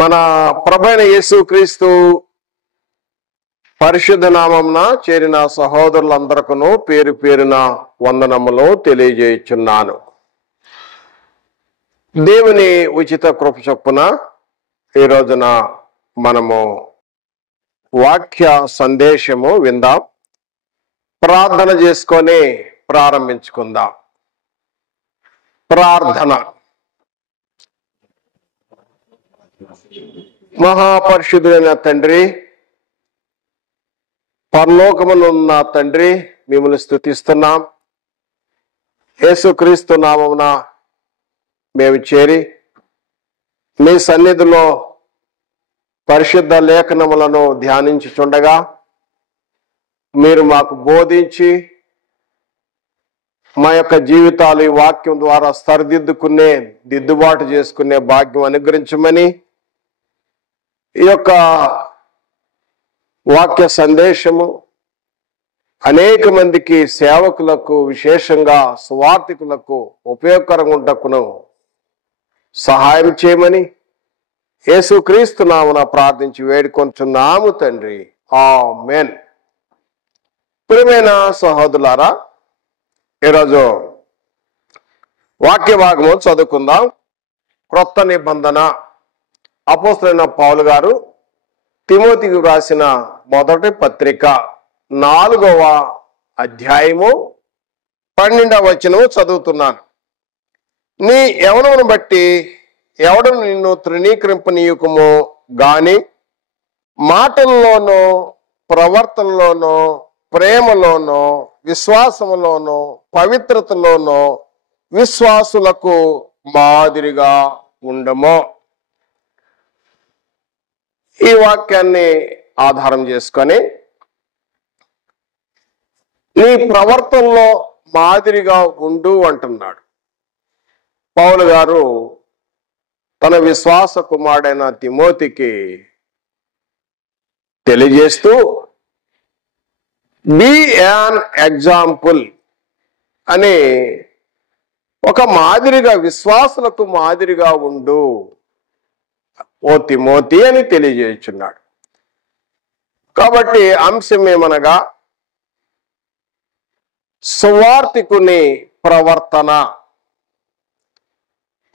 మన ప్రభువైన యేసుక్రీస్తు పరిశుద్ధ నామమున చేరిన సహోదరులందరికీ పేరు పేరున వందనములు తెలియజేయుచున్నాను. దేవుని ఉచిత కృప చొప్పున ఈ రోజున మనము వాక్య సందేశము విందాం. ప్రార్థన చేసుకొని ప్రారంభించుకుందాం. ప్రార్థన. మహాపరిశుద్ధుడైన తండ్రి, పరలోకమునున్న తండ్రి, మిమ్మల్ని స్తుతిస్తున్నాం. యేసుక్రీస్తు నామమున మేము చేరి మీ సన్నిధిలో పరిశుద్ధ లేఖనములను ధ్యానించుచుండగా మీరు మాకు బోధించి మా యొక్క జీవితాలు ఈ వాక్యం ద్వారా సరిదిద్దుకునే, దిద్దుబాటు చేసుకునే భాగ్యం అనుగ్రహించమని, ఈ యొక్క వాక్య సందేశము అనేక మందికి సేవకులకు, విశేషంగా సువార్థికులకు ఉపయోగకరంగా ఉండకును సహాయం చేయమని యేసుక్రీస్తు నామమున ప్రార్థించి వేడుకొంచున్నాము తండ్రి. ఆమేన్. ప్రియమైన సహోదరులారా, ఈరోజు వాక్య భాగము చదువుకుందాం. క్రొత్త నిబంధన అపోస్తలుడైన పౌలు గారు తిమోతికి వ్రాసిన మొదటి పత్రిక 4వ అధ్యాయము 12వ వచనము చదువుతున్నాను. నీ యవ్వనమును బట్టి ఎవడు నిన్ను తృణీకరింపనీయకము గాని మాటల్లోనూ ప్రవర్తనలోనూ ప్రేమలోనూ విశ్వాసములోనూ పవిత్రతలోనూ విశ్వాసులకు మాదిరిగా ఉండము. ఈ వాక్యాన్ని ఆధారం చేసుకొని నీ ప్రవర్తనలో మాదిరిగా ఉండు అంటున్నాడు పౌలు గారు తన విశ్వాస కుమారుడైన తిమోతికి తెలియజేస్తూ, బీ యాన్ ఎగ్జాంపుల్ అని ఒక మాదిరిగా, విశ్వాసులకు మాదిరిగా ఉండు ఓ తిమోతి అని తెలియజేస్తున్నాడు. కాబట్టి అంశం ఏమనగా సువార్తికుని ప్రవర్తన.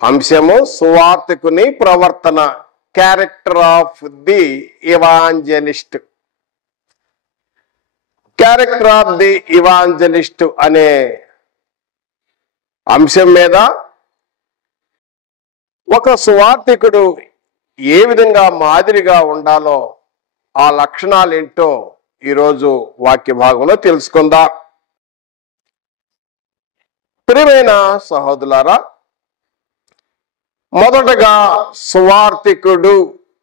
అంశము సువార్తికుని ప్రవర్తన, character of the evangelist. Character of the evangelist అనే అంశం మీద ఒక సువార్తికుడు ఏ విధంగా మాదిరిగా ఉండాలో, ఆ లక్షణాలు ఏంటో ఈరోజు వాక్య భాగంలో తెలుసుకుందాం. ప్రియమైన సహోదరులారా, మొదటగా సువార్తికుడు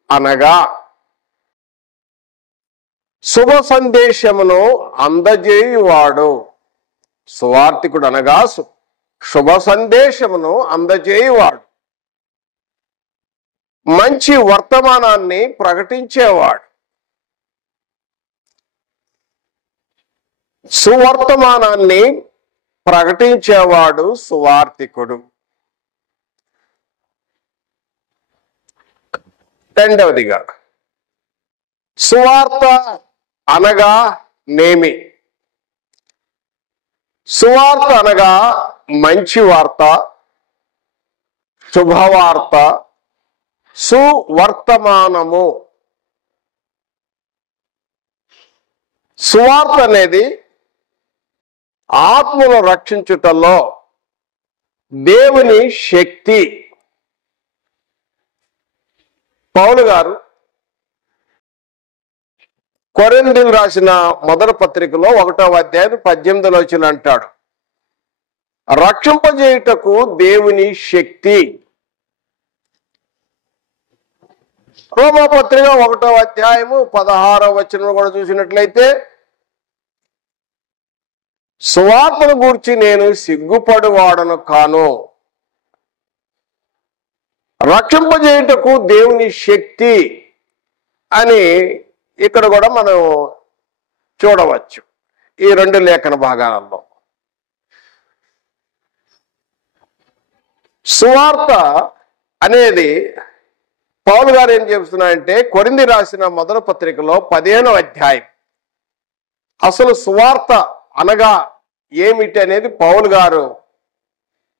అనగా శుభ సందేశమును అందజేయువాడు. సువార్తికుడు అనగా శుభ సందేశమును అందజేయువాడు, మంచి వర్తమానాన్ని ప్రకటించేవాడు. సువర్తమానాన్ని ప్రకటించేవాడు సువార్తికుడు. రెండవదిగా సువార్త అనగా నేమి. సువార్త అనగా మంచి వార్త, శుభవార్త, సువర్తమానము. సువార్త అనేది ఆత్మను రక్షించుటలో దేవుని శక్తి. పౌలు గారు కొరింథీయులకు రాసిన మొదటి పత్రికలో 1వ అధ్యాయం 18వ వచనం అంటాడు, రక్షింపజేయుటకు దేవుని శక్తి. రోమాపత్రిక 1వ అధ్యాయము 16వ వచనం కూడా చూసినట్లయితే, సువార్తను గూర్చి నేను సిగ్గుపడువాడను కాను, రక్షింపజేయుటకు దేవుని శక్తి అని ఇక్కడ కూడా మనం చూడవచ్చు ఈ రెండు లేఖన భాగాలలో. సువార్త అనేది పౌలు గారు ఏం చెబుతున్నారంటే కొరింథీ రాసిన మొదటి పత్రికలో 15వ అధ్యాయం అసలు సువార్త అనగా ఏమిటి అనేది పౌలు గారు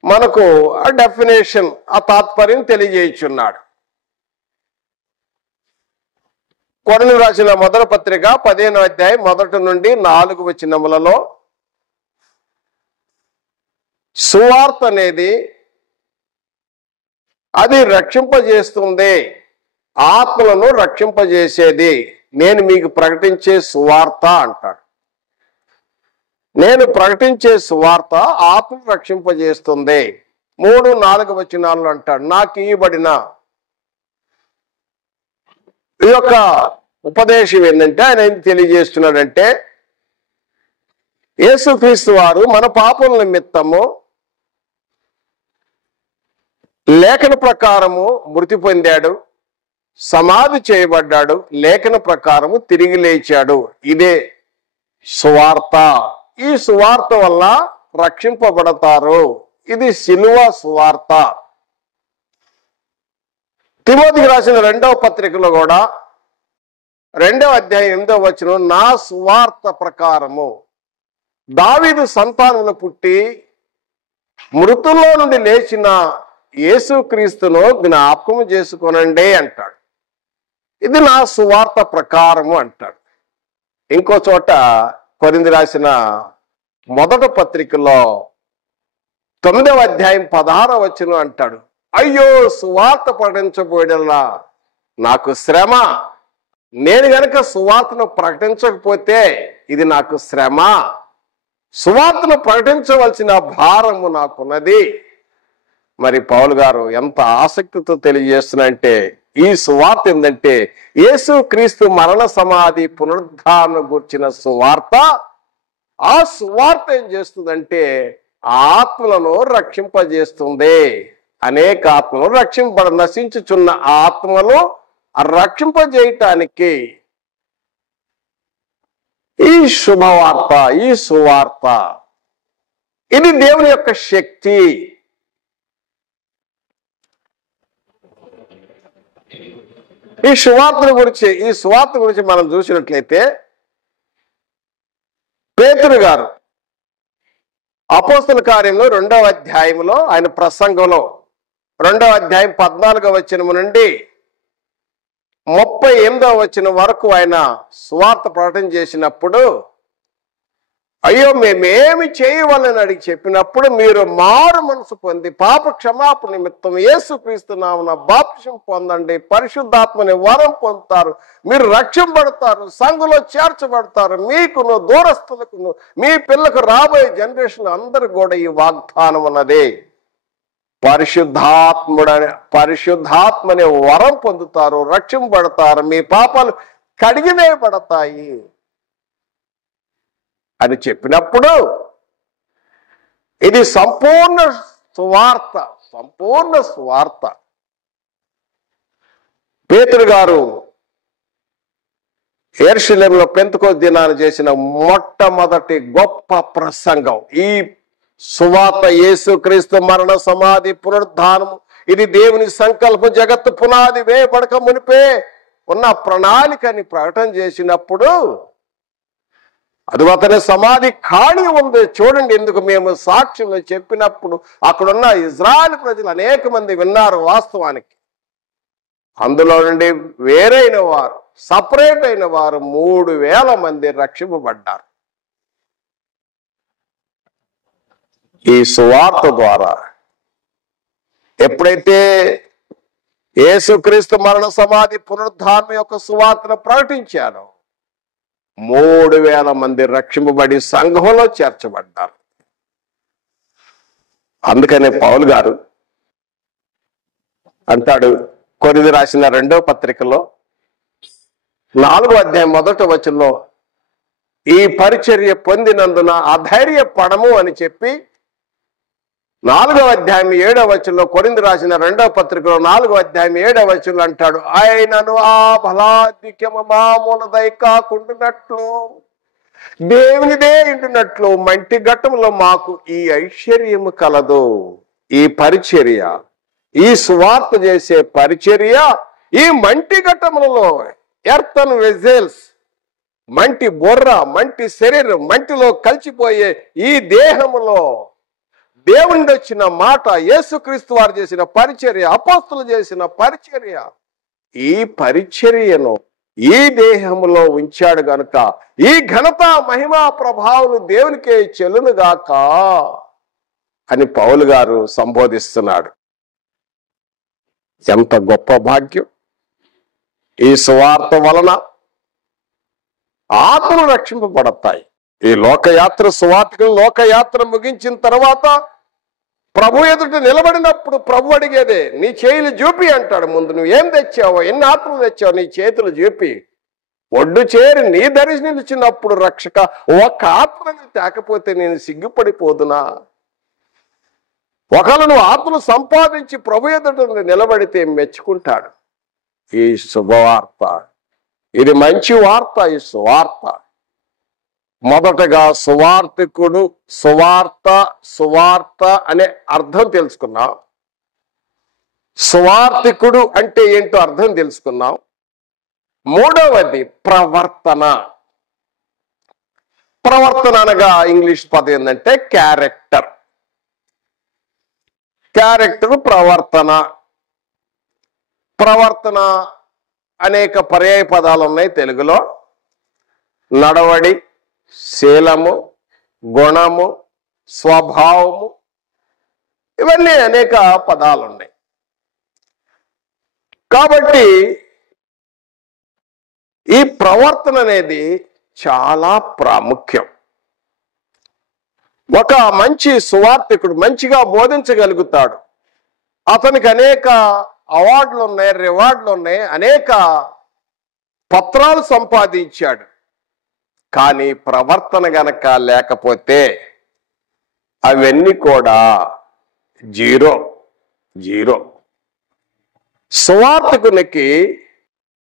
మనకు ఆ డెఫినేషన్, ఆ తాత్పర్యం తెలియజేయుచున్నాడు. కొరింథీ రాసిన మొదటి పత్రిక 15వ అధ్యాయం 1 నుండి 4 వచనములలో సువార్త అనేది అది రక్షింపజేస్తుంది, ఆత్మలను రక్షింపజేసేది. నేను మీకు ప్రకటించే సువార్త అంటాడు. నేను ప్రకటించే సువార్త ఆత్మ రక్షింపజేస్తుంది. 3-4 వచనాలు అంటాడు. నాకు ఇవ్వబడిన ఈ యొక్క ఉపదేశం ఏంటంటే ఆయన ఏం తెలియజేస్తున్నాడంటే యేసుక్రీస్తు వారు మన పాపల నిమిత్తము లేఖన ప్రకారము మృతి పొందాడు, సమాధి చేయబడ్డాడు, లేఖన ప్రకారము తిరిగి లేచాడు. ఇదే సువార్త. ఈ సువార్త వల్ల రక్షింపబడతారు. ఇది సిలువ సువార్త. తిమోతికి రాసిన 2వ పత్రికలో కూడా 2వ అధ్యాయం 8వ వచనం, నా సువార్త ప్రకారము దావీదు సంతానంలో పుట్టి మృతుల్లో నుండి లేచిన యేసుక్రీస్తును జ్ఞాపకం చేసుకొనండి అంటాడు. ఇది నా సువార్త ప్రకారము అంటాడు. ఇంకో చోట కొరింథీ రాసిన మొదటి పత్రికలో 9వ అధ్యాయం 16వ వచనం అంటాడు, అయ్యో సువార్త ప్రకటించబోయేలా నాకు శ్రమ. నేను గనక సువార్తను ప్రకటించకపోతే ఇది నాకు శ్రమ. సువార్తను ప్రకటించవలసిన భారము నాకున్నది. మరి పౌలు గారు ఎంత ఆసక్తితో తెలియజేస్తున్నారంటే ఈ సువార్త ఏంటంటే యేసుక్రీస్తు మరణ సమాధి పునరుద్ధారణ గురించిన సువార్త. ఆ సువార్త ఏం చేస్తుందంటే ఆత్మలను రక్షింపజేస్తుంది. అనేక ఆత్మలు నశించుచున్న ఆత్మలు రక్షింపజేయటానికి ఈ శుభవార్త, ఈ సువార్త, ఇది దేవుని యొక్క శక్తి. ఈ సువార్త గురించి మనం చూసినట్లయితే పేతురు గారు అపోస్తల కార్యంలో 2వ అధ్యాయంలో ఆయన ప్రసంగంలో 2వ అధ్యాయం 14వ వచనం నుండి 38వ వచనం వరకు ఆయన సువార్త ప్రకటన చేసినప్పుడు, అయ్యో మేమేమి చేయవలని అడిగి చెప్పినప్పుడు, మీరు మారు మనసు పొంది పాప క్షమాపణ నిమిత్తం యేసుక్రీస్తు నామమున బాప్తిసం పొందండి, పరిశుద్ధాత్మని వరం పొందుతారు, మీరు రక్షింపబడతారు, సంఘంలో చేర్చబడతారు, మీకును దూరస్తులకును మీ పిల్లకు రాబోయే జనరేషన్ అందరికి కూడా ఈ వాగ్దానం ఉన్నది. పరిశుద్ధాత్మని వరం పొందుతారు, రక్షింపబడతారు, మీ పాపాలు కడిగివేయబడతాయి అని చెప్పినప్పుడు ఇది సంపూర్ణ సువార్త. పేతురు గారు యెరూషలేములో పెంతెకోస్తు దినాన చేసిన మొట్టమొదటి గొప్ప ప్రసంగం ఈ సువార్త. యేసుక్రీస్తు మరణ సమాధి పునరుద్ధానము ఇది దేవుని సంకల్పం. జగత్తు పునాది వేయబడక మునిపే ఉన్న ప్రణాళికని ప్రకటన చేసినప్పుడు అది అతని సమాధి ఖాళీ ఉంది చూడండి, ఎందుకు మేము సాక్ష్యంలో చెప్పినప్పుడు అక్కడున్న ఇజ్రాయెల్ ప్రజలు అనేక మంది విన్నారు. వాస్తవానికి అందులో నుండి వేరైన వారు, సపరేట్ అయిన వారు 3000 మంది రక్షింపబడ్డారు. ఈ సువార్త ద్వారా ఎప్పుడైతే యేసుక్రీస్తు మరణ సమాధి పునరుద్ధానం యొక్క సువార్తను ప్రకటించారో 3000 మంది రక్షింపబడి సంఘంలో చేర్చబడ్డారు. అందుకనే పౌలు గారు అంటాడు కొరింథీ రాసిన 2వ పత్రికలో 4వ అధ్యాయం 1వ వచనంలో, ఈ పరిచర్య పొందినందున అధైర్యపడము అని చెప్పి 4వ అధ్యాయం 7వ వచనంలో, కొరింథీ రాసిన 2వ పత్రికలో 4వ అధ్యాయం 7వ వచనంలో అంటాడు, ఆయనను ఆ బలాధిక్యము మామూలదై కాకుండానట్లు దేవునిదే ఇంటున్నట్లు మంటి ఘట్టంలో మాకు ఈ ఐశ్వర్యము కలదు. ఈ పరిచర్య, ఈ సువార్త చేసే పరిచర్య ఈ మంటి ఘట్టములలో ఎర్తన్ వెజల్స్, మంటి బొర్ర, మంటి శరీరం, మంటిలో కలిసిపోయే ఈ దేహములో దేవుని వచ్చిన మాట, యేసుక్రీస్తు వారు చేసిన పరిచర్య, అపోస్తులు చేసిన పరిచర్య, ఈ పరిచర్యను ఈ దేహములో ఉంచాడు గనుక ఈ ఘనత మహిమా ప్రభావాలు దేవునికే చెల్లునుగాక అని పౌలు గారు సంబోధిస్తున్నాడు. ఎంత గొప్ప భాగ్యం! ఈ సువార్త వలన ఆత్మలు రక్షింపబడతాయి. ఈ లోకయాత్ర, సువార్తకు లోకయాత్ర ముగించిన తర్వాత ప్రభు ఎదుట నిలబడినప్పుడు ప్రభు అడిగేదే, నీ చేతులు చూపి అంటాడు. ముందు నువ్వేం తెచ్చావో, ఎన్ని ఆత్మలు తెచ్చావు, నీ చేతులు చూపి. ఒడ్డు చేరి నీ దరి నిలిచినప్పుడు రక్షక, ఒక ఆత్మని తేకపోతే నేను సిగ్గుపడిపోదునా? ఒకవేళ నువ్వు ఆత్మను సంపాదించి ప్రభు ఎదుట నిలబడితే మెచ్చుకుంటాడు. ఈ శుభవార్త, ఇది మంచి వార్త. ఈ సువార్త మొదటగా సువార్తికుడు, సువార్త అనే అర్థం తెలుసుకున్నాం. సువార్తికుడు అంటే ఏంటో అర్థం తెలుసుకున్నాం. మూడవది ప్రవర్తన. ప్రవర్తన అనగా ఇంగ్లీష్ పదం ఏంటంటే క్యారెక్టర్. ప్రవర్తన అనేక పర్యాయ పదాలు ఉన్నాయి తెలుగులో. నడవడి, శీలము, గుణము, స్వభావము, ఇవన్నీ అనేక పదాలు ఉన్నాయి. కాబట్టి ఈ ప్రవర్తన అనేది చాలా ప్రాముఖ్యం. ఒక మంచి సువార్తికుడు మంచిగా బోధించగలుగుతాడు. అతనికి అనేక అవార్డులు ఉన్నాయి, రివార్డులు ఉన్నాయి, అనేక పత్రాలు సంపాదించాడు. కానీ ప్రవర్తన గనక లేకపోతే అవన్నీ కూడా జీరో. సువార్తికునికి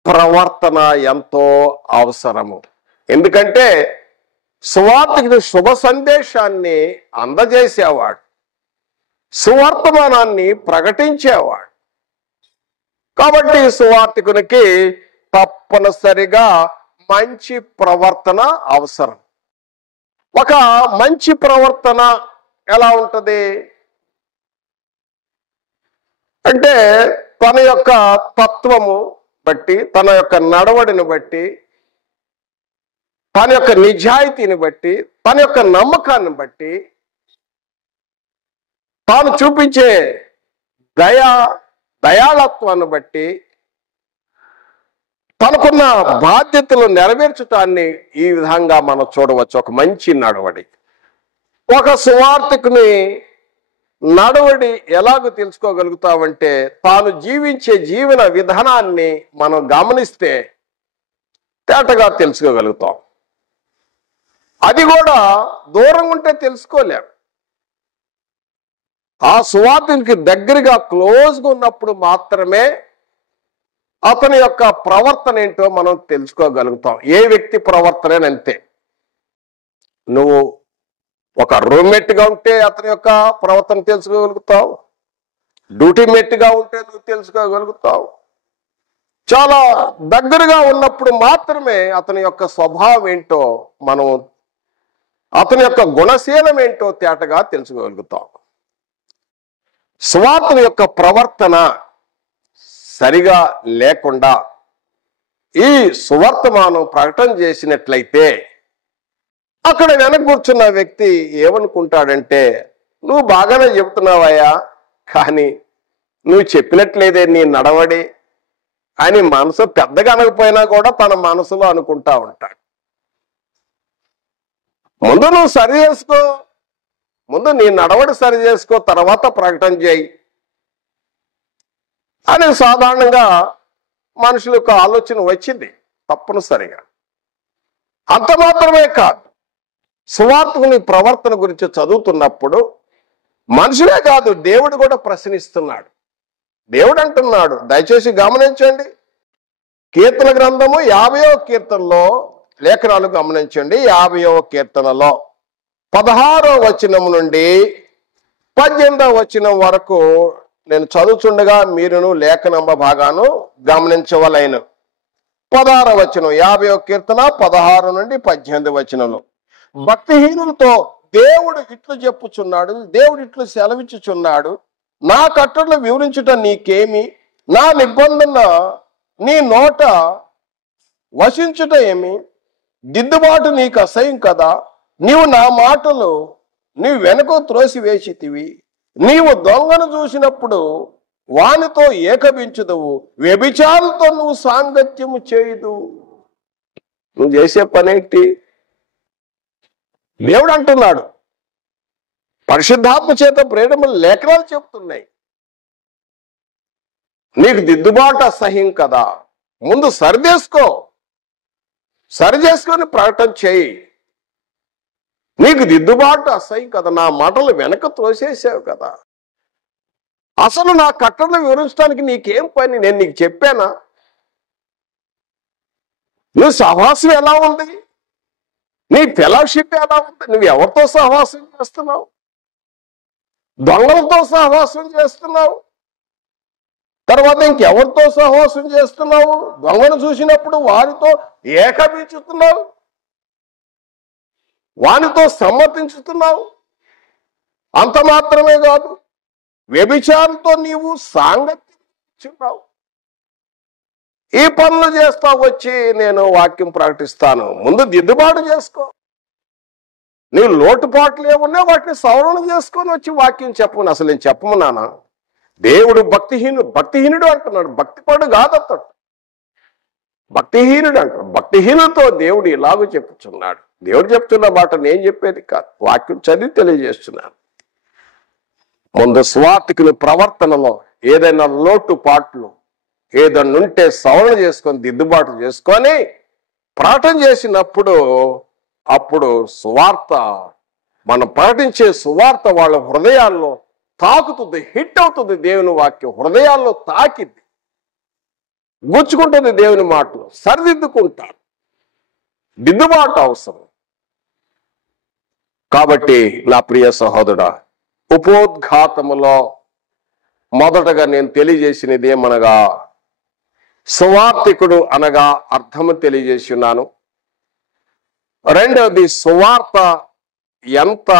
ప్రవర్తన ఎంతో అవసరము. ఎందుకంటే సువార్తికుడు శుభ సందేశాన్ని అందజేసేవాడు, సువర్తమానాన్ని ప్రకటించేవాడు. కాబట్టి సువార్తికునికి తప్పనిసరిగా మంచి ప్రవర్తన అవసరం. ఒక మంచి ప్రవర్తన ఎలా ఉంటుంది అంటే తన యొక్క తత్వము బట్టి, తన యొక్క నడవడిని బట్టి, తన యొక్క నిజాయితీని బట్టి, తన యొక్క నమ్మకాన్ని బట్టి, తాను చూపించే దయాళత్వాన్ని బట్టి, తనకున్న బాధ్యతలు నెరవేర్చడాన్ని ఈ విధంగా మనం చూడవచ్చు. ఒక మంచి నడవడి. ఒక సువార్తికుని నడవడి ఎలాగో తెలుసుకోగలుగుతామంటే తాను జీవించే జీవన విధానాన్ని మనం గమనిస్తే తేటగా తెలుసుకోగలుగుతాం. అది కూడా దూరం ఉంటే తెలుసుకోలేం. ఆ సువార్తికి దగ్గరగా క్లోజ్గా ఉన్నప్పుడు మాత్రమే అతని యొక్క ప్రవర్తన ఏంటో మనం తెలుసుకోగలుగుతాం. ఏ వ్యక్తి ప్రవర్తనంతే. నువ్వు ఒక రూమ్మేట్గా ఉంటే అతని యొక్క ప్రవర్తన తెలుసుకోగలుగుతావు, డ్యూటీ మేట్గా ఉంటే నువ్వు తెలుసుకోగలుగుతావు. చాలా దగ్గరగా ఉన్నప్పుడు మాత్రమే అతని యొక్క స్వభావం ఏంటో మనం, అతని యొక్క గుణశీలం ఏంటో తేటగా తెలుసుకోగలుగుతాం. సువార్తన యొక్క ప్రవర్తన సరిగా లేకుండా ఈ సువర్తమానం ప్రకటన చేసినట్లయితే అక్కడ వెనక కూర్చున్న వ్యక్తి ఏమనుకుంటాడంటే, నువ్వు బాగానే చెబుతున్నావయ్యా, కానీ నువ్వు చెప్పినట్లేదే నీ నడవడి అని మనసు పెద్దగా అనకపోయినా కూడా తన మనసులో అనుకుంటా ఉంటాడు. ముందు నువ్వు సరి చేసుకో, ముందు నీ నడవడి సరి చేసుకో, తర్వాత ప్రకటన చేయి అని సాధారణంగా మనుషుల యొక్క ఆలోచన వచ్చింది తప్పనిసరిగా. అంత మాత్రమే కాదు, సువార్తికుని ప్రవర్తన గురించి చదువుతున్నప్పుడు మనుషులే కాదు దేవుడు కూడా ప్రశ్నిస్తున్నాడు. దేవుడు అంటున్నాడు, దయచేసి గమనించండి, కీర్తన గ్రంథము 50వ కీర్తనలో లేఖనాలు గమనించండి. 50వ కీర్తనలో 16వ వచనం నుండి 18వ వచనం వరకు నేను చదువుచుండగా మీరును లేఖనంబ భాగాను గమనించవలైన 16వ వచనం 50వ కీర్తన 16 నుండి 18 వచనంలో భక్తిహీనులతో దేవుడు ఇట్లు చెప్పుచున్నాడు, దేవుడు ఇట్లు సెలవిచ్చుచున్నాడు, నా కట్టడలు వివరించుట నీకేమి, నా నిబంధన నీ నోట వశించుట ఏమి, దిద్దుబాటు నీకు అసహ్యం కదా, నీవు నా మాటలు నీ వెనుక త్రోసివేసితివి, నీవు దొంగను చూసినప్పుడు వానితో ఏకభించుదువు, వ్యభిచారులతో నువ్వు సాంగత్యము చేయుదు. నువ్వు చేసే పనేంటి? దేవుడు అంటున్నాడు, పరిశుద్ధాత్మ చేత ప్రేరణ లేఖనాలు చెప్తున్నాయి, నీకు దిద్దుబాటు అసహ్యం కదా, ముందు సరిచేసుకొని ప్రకటన చేయి. నీకు దిద్దుబాటు అసహ్యం కదా, నా మాటలు వెనక తోసేసావు కదా, అసలు నా కట్టడలు వివరించడానికి నీకేం పని? నేను నీకు చెప్పానా? నువ్వు సహవాసం ఎలా ఉంది, నీ ఫెలోషిప్ ఎలా ఉంది, నువ్వు ఎవరితో సహవాసం చేస్తున్నావు? దొంగలతో సహవాసం చేస్తున్నావు, తర్వాత ఇంకెవరితో సహవాసం చేస్తున్నావు? దొంగను చూసినప్పుడు వారితో ఏకభించుతున్నావు, వానితో సమ్మతించుతున్నావు. అంత మాత్రమే కాదు, వ్యభిచారంతో నీవు సాంగత్యం. ఈ పనులు చేస్తా వచ్చి నేను వాక్యం ప్రకటిస్తాను. ముందు దిద్దుబాటు చేసుకో, నీ లోటుపాట్లు ఏమున్నా వాటిని సవరణ చేసుకొని వచ్చి వాక్యం చెప్పను. అసలు నేను చెప్పమన్నానా? దేవుడు భక్తిహీనుడు అంటున్నాడు, భక్తిపడు కాదతడు, భక్తిహీనుడు అంటాడు. భక్తిహీనులతో దేవుడు ఇలాగూ చెప్పుచున్నాడు. దేవుడు చెప్తున్న మాట నేను చెప్పేది కాదు, వాక్యం చదివి తెలియజేస్తున్నాను. ముందు స్వార్థికుల ప్రవర్తనలో ఏదైనా లోటుపాట్లు ఏదైనా ఉంటే సవరణ చేసుకొని దిద్దుబాటు చేసుకొని ప్రకటన చేసినప్పుడు అప్పుడు సువార్త, మనం ప్రకటించే సువార్త వాళ్ళ హృదయాల్లో తాకుతుంది, హిట్ అవుతుంది. దేవుని వాక్యం హృదయాల్లో తాకిద్ది, గుచ్చుకుంటుంది. దేవుని మాటలు సరిదిద్దుకుంటారు, దిద్దుబాటు అవసరం. కాబట్టి నా ప్రియ సహోదరుడా, ఉపోద్ఘాతములో మొదటగా నేను తెలియజేసినది ఏమనగా, సువార్తికుడు అనగా అర్థము తెలియజేసి ఉన్నాను. రెండవది, సువార్త ఎంత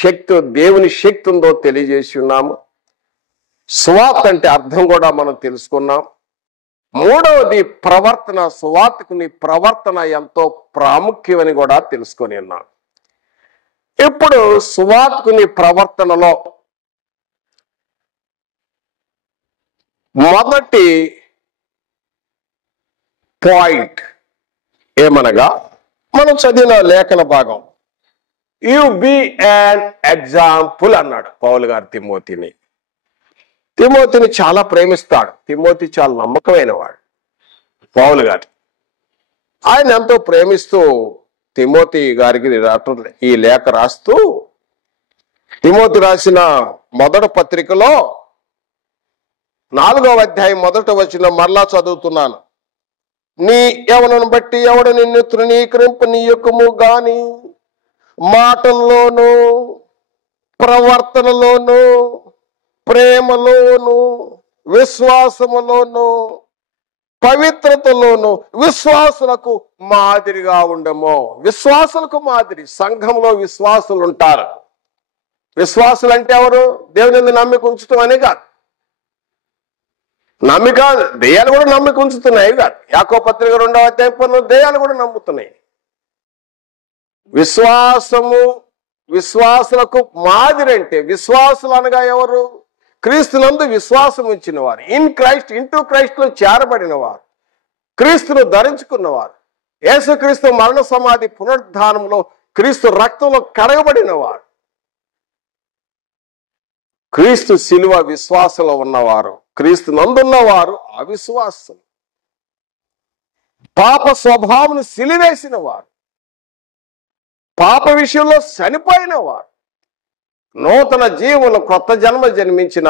శక్తి, దేవుని శక్తి ఉందో తెలియజేసి ఉన్నాము. సువార్త అంటే అర్థం కూడా మనం తెలుసుకున్నాం. మూడవది ప్రవర్తన, సువార్తికుని ప్రవర్తన ఎంతో ప్రాముఖ్యమని కూడా తెలుసుకొని ఉన్నాం. ఇప్పుడు సువార్తికుని ప్రవర్తనలో మొదటి పాయింట్ ఏమనగా, మనం చదివిన లేఖన భాగం, యు బి an ఎగ్జాంపుల్ అన్నాడు పౌలు గారు తిమోతిని. తిమోతిని చాలా ప్రేమిస్తాడు. తిమోతి చాలా నమ్మకమైన వాడు. పౌలు గారు ఆయన ఎంతో ప్రేమిస్తూ తిమోతి గారికి ఈ లేఖ రాస్తూ, తిమోతి రాసిన మొదటి పత్రికలో 4వ అధ్యాయం 1వ వచనం మరలా చదువుతున్నాను. నీ యవ్వనను బట్టి ఎవడు నిన్ను తృణీకరింపనీయకము గాని మాటల్లోనూ ప్రవర్తనలోనూ ప్రేమలోను విశ్వాసములోను పవిత్రతలోను విశ్వాసులకు మాదిరిగా ఉండము. విశ్వాసులకు మాదిరి. సంఘంలో విశ్వాసులు ఉంటారు. విశ్వాసులు అంటే ఎవరు? దేవుని నమ్మిక ఉంచడం అనే కాదు. నమ్మిక, దెయ్యాలు కూడా నమ్మిక ఉంచుతున్నాయి కాదు. యాకోబు పత్రిక 2వ అధ్యాయంలో దెయ్యాలు కూడా నమ్ముతున్నాయి. విశ్వాసులకు మాదిరి అంటే, విశ్వాసులు అనగా ఎవరు? క్రీస్తునందు విశ్వాసం ఉంచిన వారు, ఇన్ క్రైస్ట్, ఇంటూ క్రైస్ట్లో చేరబడిన వారు, క్రీస్తును ధరించుకున్నవారు, యేసుక్రీస్తు మరణ సమాధి పునరుద్ధానంలో క్రీస్తు రక్తంలో కడగబడిన వారు, క్రీస్తు శిలువ విశ్వాసంలో ఉన్నవారు, క్రీస్తు నందున్నవారు అవిశ్వాసం, పాప స్వభావం సిలివేసిన వారు, పాప విషయంలో చనిపోయిన వారు, నూతన జీవులు కొత్త జన్మ జన్మించిన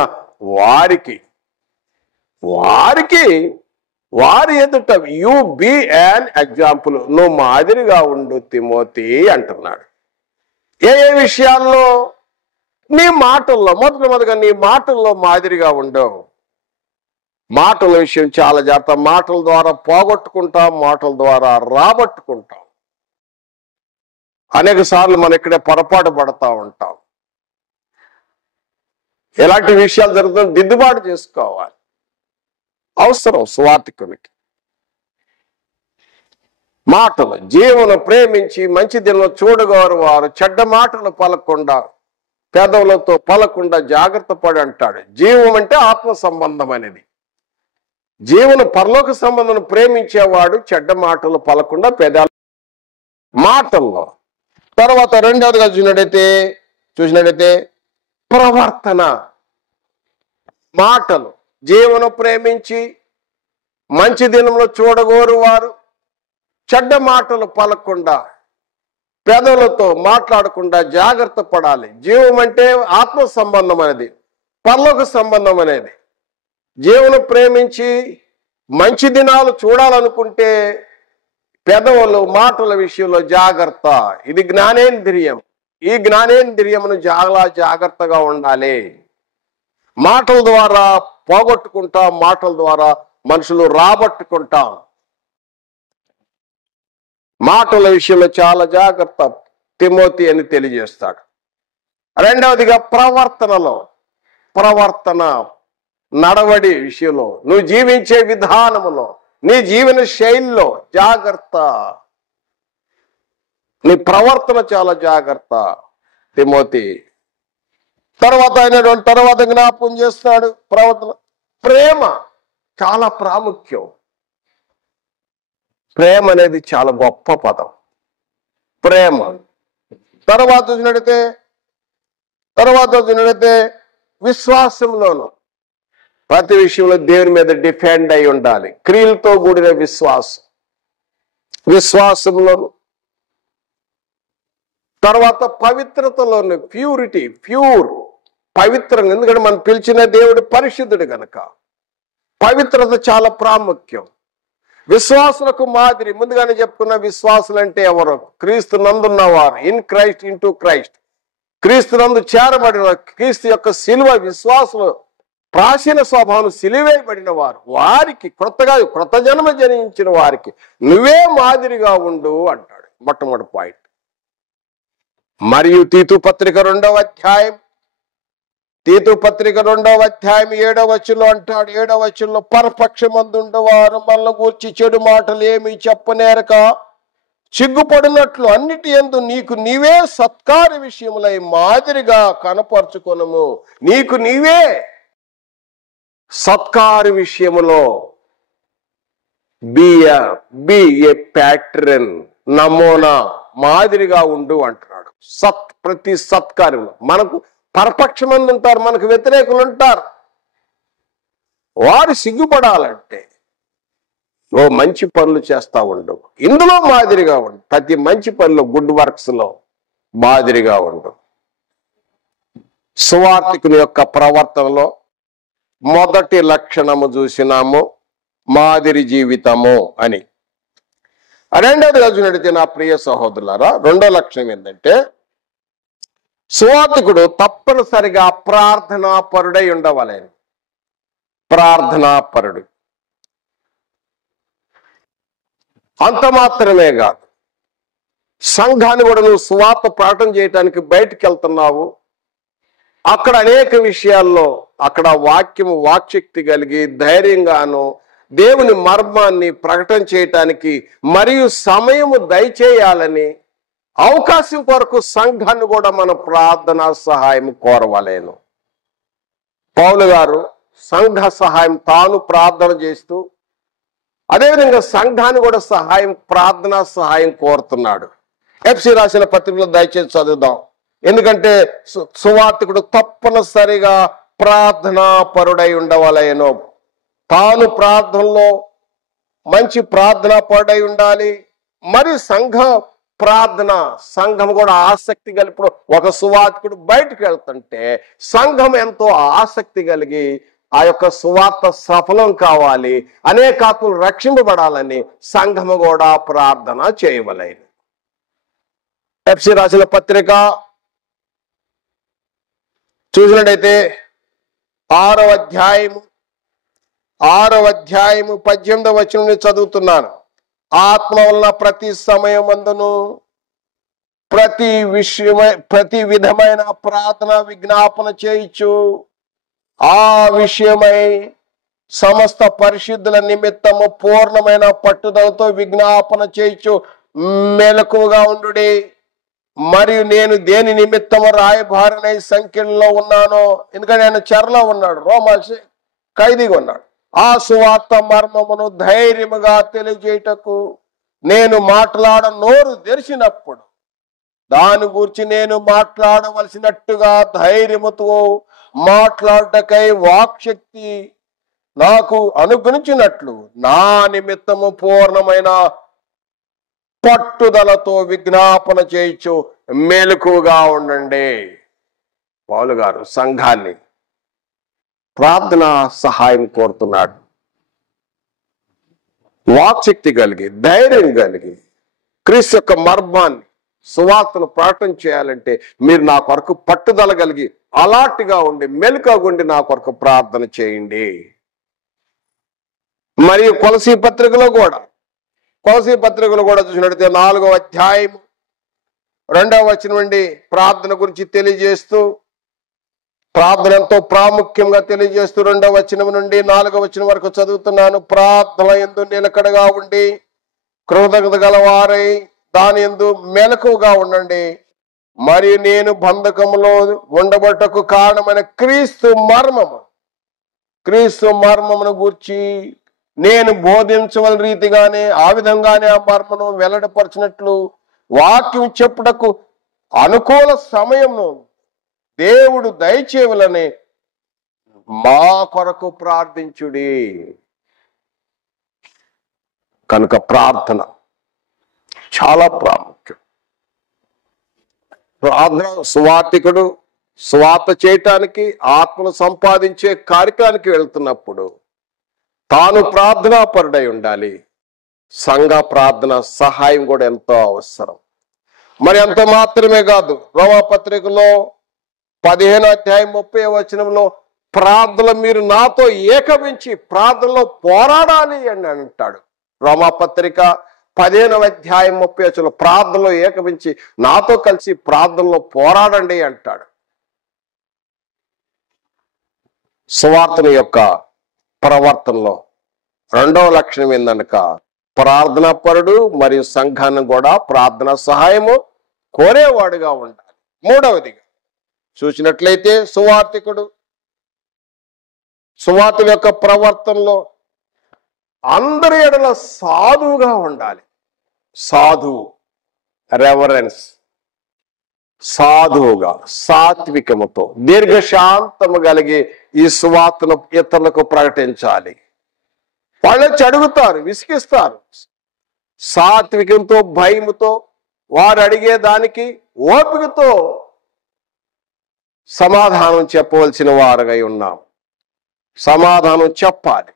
వారి ఎదుట యు బి an ఎగ్జాంపుల్, నువ్వు మాదిరిగా ఉండు తిమోతి అంటున్నాడు. ఏ విషయాల్లో? నీ మాటల్లో మొదటగా నీ మాటల్లో మాదిరిగా ఉండవు. మాటల విషయం చాలా జాగ్రత్త. మాటల ద్వారా పోగొట్టుకుంటాం, మాటల ద్వారా రాబట్టుకుంటాం. అనేక సార్లు మనం ఇక్కడే పొరపాటు పడతా ఉంటాం. ఎలాంటి విషయాలు జరుగుతుందో దిద్దుబాటు చేసుకోవాలి, అవసరం సువార్తికునికి. మాటలు జీవను ప్రేమించి మంచి దినం చూడగోరు వారు చెడ్డ మాటలు పలకుండా పెదవులతో పలకుండా జాగ్రత్త పడి అంటాడు. జీవం అంటే ఆత్మ సంబంధం అనేది. జీవను పరలోక సంబంధం ప్రేమించేవాడు చెడ్డ మాటలు పలకుండా పెదాల మాటల్లో. తర్వాత రెండవదిగా చూసినట్టయితే ప్రవర్తన. మాటలు జీవను ప్రేమించి మంచి దినంలో చూడగోరు వారు చెడ్డ మాటలు పలకుండా పెదవులతో మాట్లాడకుండా జాగ్రత్త పడాలి. జీవం అంటే ఆత్మ సంబంధం అనేది, పరలోక సంబంధం అనేది. జీవను ప్రేమించి మంచి దినాలు చూడాలనుకుంటే పెదవులు మాటల విషయంలో జాగ్రత్త. ఇది జ్ఞానేంద్రియం. ఈ జ్ఞానేంద్రియమును చాలా జాగ్రత్తగా ఉండాలి. మాటల ద్వారా పోగొట్టుకుంటాం, మాటల ద్వారా మనుషులు రాబట్టుకుంటాం. మాటల విషయంలో చాలా జాగ్రత్త తిమోతి అని తెలియజేస్తాడు. రెండవదిగా ప్రవర్తన నడవడి విషయంలో, నువ్వు జీవించే విధానములో, నీ జీవన శైలిలో జాగ్రత్త. నీ ప్రవర్తన చాలా జాగ్రత్త తిమోతి. తర్వాత జ్ఞాపకం చేస్తాడు ప్రవర్తన. ప్రేమ చాలా ప్రాముఖ్యం. ప్రేమ అనేది చాలా గొప్ప పదం, ప్రేమ. తర్వాత చూసినట్టయితే విశ్వాసంలోను ప్రతి విషయంలో దేవుని మీద డిపెండ్ అయి ఉండాలి. క్రియలతో కూడిన విశ్వాసంలోను. తర్వాత పవిత్రతలోను, ప్యూర్ పవిత్రంగా. ఎందుకంటే మనం పిలిచిన దేవుడు పరిశుద్ధుడు కనుక పవిత్రత చాలా ప్రాముఖ్యం. విశ్వాసులకు మాదిరి. ముందుగానే చెప్పుకున్న విశ్వాసులు అంటే ఎవరు? క్రీస్తు నందున్నవారు, ఇన్ క్రైస్ట్ ఇంటూ క్రైస్ట్. క్రీస్తు నందు చేరబడిన, క్రీస్తు యొక్క సిలువ విశ్వాసులు ప్రాచీన స్వభావం సిలివేయబడిన వారు, వారికి క్రొత్త జన్మ జనించిన వారికి నువ్వే మాదిరిగా ఉండు అంటాడు మొట్టమొదటి పాయింట్. మరియు తీతు పత్రిక 2వ అధ్యాయం 7వ వచనంలో అంటాడు. 7వ వచనంలో పరపక్షమందుండవారు మనల్ని గూర్చి చెడు మాటలు ఏమీ చెప్పనేరక సిగ్గుపడినట్లు అన్నిటి యందు నీకు నీవే సత్కార విషయములై మాదిరిగా కనపరుచుకొనుము. నీకు నీవే సత్కార విషయములో బి ఏ ప్యాట్రన్, నమూనా, మాదిరిగా ఉండు అంటున్నాడు. ప్రతి సత్కార్యంలో మనకు పరపక్షమంది ఉంటారు, మనకు వ్యతిరేకులు ఉంటారు. వారు సిగ్గుపడాలంటే మంచి పనులు చేస్తా ఉండు, ఇందులో మాదిరిగా ఉండు. ప్రతి మంచి పనిలో, గుడ్ వర్క్స్ లో మాదిరిగా ఉండు. సువార్తికుని యొక్క ప్రవర్తనలో మొదటి లక్షణము చూసినాము, మాదిరి జీవితము అని. రెండవదిగా చూసినట్టయితే నా ప్రియ సహోదరులారా, రెండో లక్షణం ఏంటంటే సువార్తికుడు తప్పనిసరిగా ప్రార్థనాపరుడై ఉండవాలి. ప్రార్థనాపరుడు. అంత మాత్రమే కాదు, సంఘాన్ని కూడా నువ్వు సువార్త ప్రకటన చేయడానికి బయటికి వెళ్తున్నావు. అక్కడ అనేక విషయాల్లో అక్కడ వాక్శక్తి కలిగి ధైర్యంగాను దేవుని మర్మాన్ని ప్రకటన చేయటానికి మరియు సమయము దయచేయాలని అవకాశం కొరకు సంఘాన్ని కూడా మన ప్రార్థనా సహాయం కోరవలేను. పౌలు గారు సంఘ సహాయం తాను ప్రార్థన చేస్తూ అదేవిధంగా సంఘాన్ని కూడా ప్రార్థనా సహాయం కోరుతున్నాడు. ఎఫ్సి రాసిన పత్రికలో దయచేసి చదువుదాం. ఎందుకంటే సువార్తికుడు తప్పనిసరిగా ప్రార్థనా పరుడై ఉండవలెను. తాను ప్రార్థనలో మంచి ప్రార్థనా పరుడై ఉండాలి. మరి సంఘం కూడా ఆసక్తి కలిగి, ఇప్పుడు ఒక సువార్తికుడు బయటకు వెళ్తుంటే సంఘం ఎంతో ఆసక్తి కలిగి ఆ యొక్క సువార్త సఫలం కావాలి, అనేక ఆత్మలు రక్షింపబడాలని సంఘము కూడా ప్రార్థన చేయవలెను. ఎఫ్సి రాసిన పత్రిక చూసినట్టయితే 6వ అధ్యాయము 18వ వచనం చదువుతున్నాను. ఆత్మ వలన ప్రతి సమయమందును ప్రతి విధమైన ప్రార్థన విజ్ఞాపన చేయించు ఆ విషయమై సమస్త పరిశుద్ధుల నిమిత్తము పూర్ణమైన పట్టుదలతో విజ్ఞాపన చేయించు మెలకువగా ఉండుడి. మరియు నేను దేని నిమిత్తము రాయబారినై సంఖ్యలో ఉన్నానో, ఎందుకంటే ఆయన చెరలో ఉన్నాడు, రోమా ఖైదీగా ఉన్నాడు. ఆ సువార్త మర్మమును ధైర్యముగా తెలియజేయటకు నేను నోరు తెరిచినప్పుడు దాని గురించి నేను మాట్లాడవలసినట్టుగా ధైర్యముతో మాట్లాడటకై వాక్శక్తి నాకు అనుగ్రహించినట్లు నా నిమిత్తము పూర్ణమైన పట్టుదలతో విజ్ఞాపన చేయించు మెలకువగా ఉండండి. పౌలు గారు సంఘాన్ని ప్రార్థన సహాయం కోరుతున్నాడు. వాక్శక్తి కలిగి ధైర్యం కలిగి క్రీస్తు యొక్క మర్మాన్ని సువార్తను ప్రకటన చేయాలంటే మీరు నా కొరకు పట్టుదల కలిగి అలాంటిగా ఉండి మెలకువగా ఉండి నా కొరకు ప్రార్థన చేయండి. మరియు కొలసీ పత్రికలో కూడా చూసినట్లయితే 4వ అధ్యాయం 2వ వచనం నుండి ప్రార్థన గురించి తెలియజేస్తూ, ప్రార్థన ఎంతో ప్రాముఖ్యంగా తెలియజేస్తూ 2వ వచనం నుండి 4వ వచనం వరకు చదువుతున్నాను. ప్రార్థన యందు నిలకడగా ఉండి కృతజ్ఞత గలవారై దాని యందు మెలకువగా ఉండండి. మరియు నేను బంధకములో ఉండబట్టకు కారణమైన క్రీస్తు మర్మమును గూర్చి నేను బోధించవలసిన రీతిగానే ఆ విధంగానే ఆ మర్మను వెల్లడిపరిచినట్లు వాక్యం చెప్పుటకు అనుకూల సమయమును దేవుడు దయచేయవలని మా కొరకు ప్రార్థించుడి. కనుక ప్రార్థన చాలా ప్రాముఖ్యం. ప్రార్థన సువార్తికుడు సువార్త చేయటానికి ఆత్మను సంపాదించే కార్యక్రమానికి వెళ్తున్నప్పుడు తాను ప్రార్థనాపరుడై ఉండాలి. సంఘ ప్రార్థన సహాయం కూడా ఎంతో అవసరం. మరి అంత మాత్రమే కాదు, రోమాపత్రికలో 15వ అధ్యాయం 30వ వచనంలో ప్రార్థన మీరు నాతో ఏకమించి ప్రార్థనలో పోరాడాలి అని అంటాడు. రోమాపత్రిక 15వ అధ్యాయం 30వ వచనంలో ప్రార్థనలో ఏకమించి నాతో కలిసి ప్రార్థనలో పోరాడండి అంటాడు. సువార్తన యొక్క ప్రవర్తనలో 2వ లక్షణం ఏందనక ప్రార్థనా పరుడు మరియు సంఘాన్ని కూడా ప్రార్థన సహాయము కోరేవాడుగా ఉండాలి. 3వదిగా చూసినట్లయితే సువార్త యొక్క ప్రవర్తనలో అందరి ఎడల సాధువుగా ఉండాలి. రెవరెన్స్, సాధువుగా సాత్వికముతో దీర్ఘశాంతము కలిగి ఈ సువార్తను ఇతరులకు ప్రకటించాలి. వాళ్ళు అడుగుతారు, విసిగిస్తారు. సాత్వికంతో భయముతో వారు అడిగేదానికి ఓపికతో సమాధానం చెప్పవలసిన వారుగా ఉన్నాం. సమాధానం చెప్పాలి.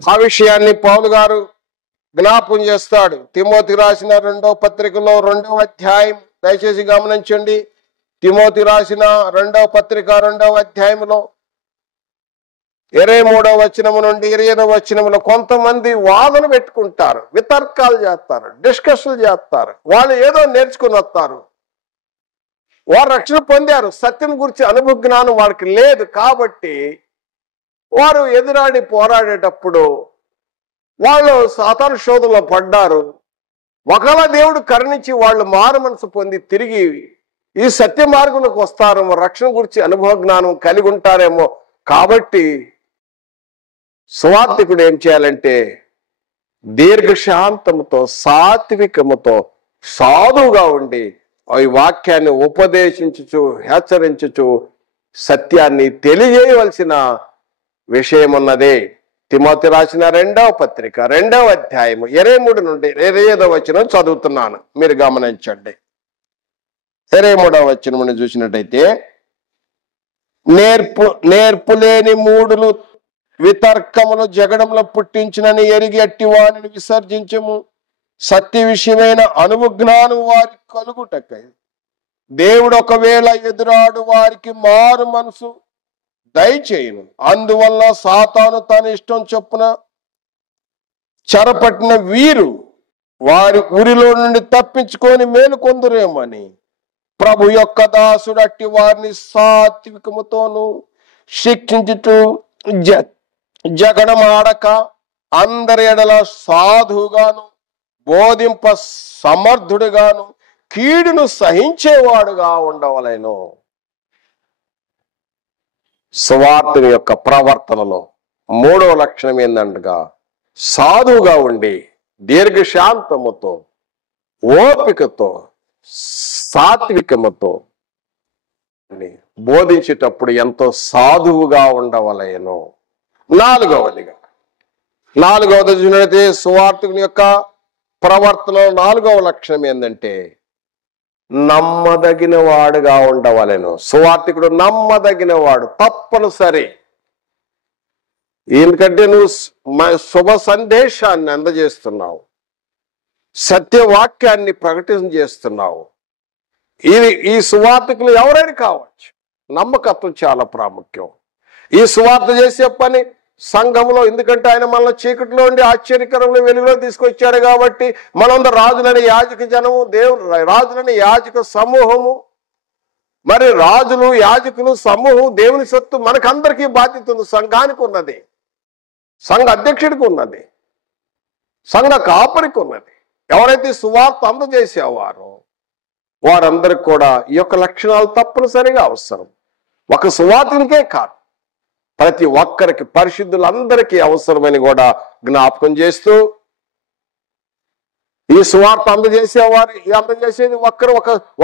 ఆ విషయాన్ని పౌలు గారు జ్ఞాపకం చేస్తాడు. తిమోతి రాసిన 2వ పత్రికలో 2వ అధ్యాయం, దయచేసి గమనించండి. తిమోతి రాసిన 2వ పత్రిక 2వ అధ్యాయంలో 23వ వచనము నుండి 25వ వచనములో కొంతమంది వాదన పెట్టుకుంటారు, వితర్కాలు చేస్తారు, డిస్కషన్లు చేస్తారు. వాళ్ళు ఏదో నేర్చుకుని వస్తారు. వారు రక్షణ పొందారు, సత్యం గురించి అనుభవ జ్ఞానం వారికి లేదు. కాబట్టి వారు ఎదురాడి పోరాడేటప్పుడు వాళ్ళు సాతాను శోధనలో పడ్డారు. ఒకవేళ దేవుడు కరుణించి వాళ్ళు మారు మనసు పొంది తిరిగి ఈ సత్య మార్గంలోకి వస్తారేమో, రక్షణ గురించి అనుభవ జ్ఞానం కలిగి ఉంటారేమో. కాబట్టి సువార్తికుడు ఏం చేయాలంటే దీర్ఘశాంతముతో సాత్వికముతో సాధువుగా ఉండి ఈ వాక్యాన్ని ఉపదేశించుచు హెచ్చరించుచు సత్యాన్ని తెలియజేయవలసిన విషయం ఉన్నదే. తిమోతి రాసిన 2వ పత్రిక 2వ అధ్యాయము 23 నుండి 25వ వచనం చదువుతున్నాను, మీరు గమనించండి. 23వ వచనం చూసినట్టయితే, నేర్పులేని మూడులు వితర్కములు జగడములు పుట్టించునని ఎరిగి అట్టి వారిని విసర్జించము. సత్య విషయమైన అనుజ్ఞానం వారి కలుగుటకై దేవుడు ఒకవేళ ఎదురాడు వారికి మారు మనసు దయచేయును. అందువల్ల సాతాను తన ఇష్టం చొప్పున చెరపట్టిన వీరు వారి ఉరిలో నుండి తప్పించుకొని మేలుకొందురేమని ప్రభు యొక్క దాసుడు అట్టి వారిని సాత్వికముతోను శిక్షించుటూ జగడమాడక అందరి ఎడల సాధువుగాను బోధింప సమర్థుడుగాను కీడును సహించేవాడుగా ఉండవలెను. సువార్తుని యొక్క ప్రవర్తనలో మూడవ లక్షణం ఏందంటగా సాధువుగా ఉండి దీర్ఘశాంతముతో ఓపికతో సాత్వికముతో బోధించేటప్పుడు ఎంతో సాధువుగా ఉండవలెను. నాలుగవది చూసినట్లయితే సువార్తికుని యొక్క ప్రవర్తనలో నాలుగవ లక్షణం ఏంటంటే నమ్మదగిన వాడుగా ఉండవలెను. సువార్తికుడు నమ్మదగిన వాడు తప్పనిసరి. ఎందుకంటే నువ్వు శుభ సందేశాన్ని అందజేస్తున్నావు, సత్యవాక్యాన్ని ప్రకటన చేస్తున్నావు. ఈ సువార్తికులు ఎవరైనా కావచ్చు, నమ్మకత్వం చాలా ప్రాముఖ్యం. ఈ సువార్త చేసే పని సంఘంలో, ఎందుకంటే ఆయన మనల్ని చీకటిలో ఉండి ఆశ్చర్యకరంలో వెలుగులో తీసుకొచ్చాడు కాబట్టి మనందరూ రాజులని యాజక జనము, దేవుడు రాజులని యాజక సమూహము, మరి రాజులు యాజకులు సమూహం దేవుని సొత్తు మనకందరికీ బాధ్యత ఉంది. సంఘానికి ఉన్నది, సంఘ అధ్యక్షుడికి ఉన్నది, సంఘ కాపరికి ఉన్నది. ఎవరైతే సువార్త అందజేసేవారో వారందరికి కూడా ఈ యొక్క లక్షణాలు తప్పనిసరిగా అవసరం. ఒక సువార్తినికే కాదు, ప్రతి ఒక్కరికి, పరిశుద్ధులందరికీ అవసరమని కూడా జ్ఞాపకం చేస్తూ, ఈ సువార్త అందజేసేది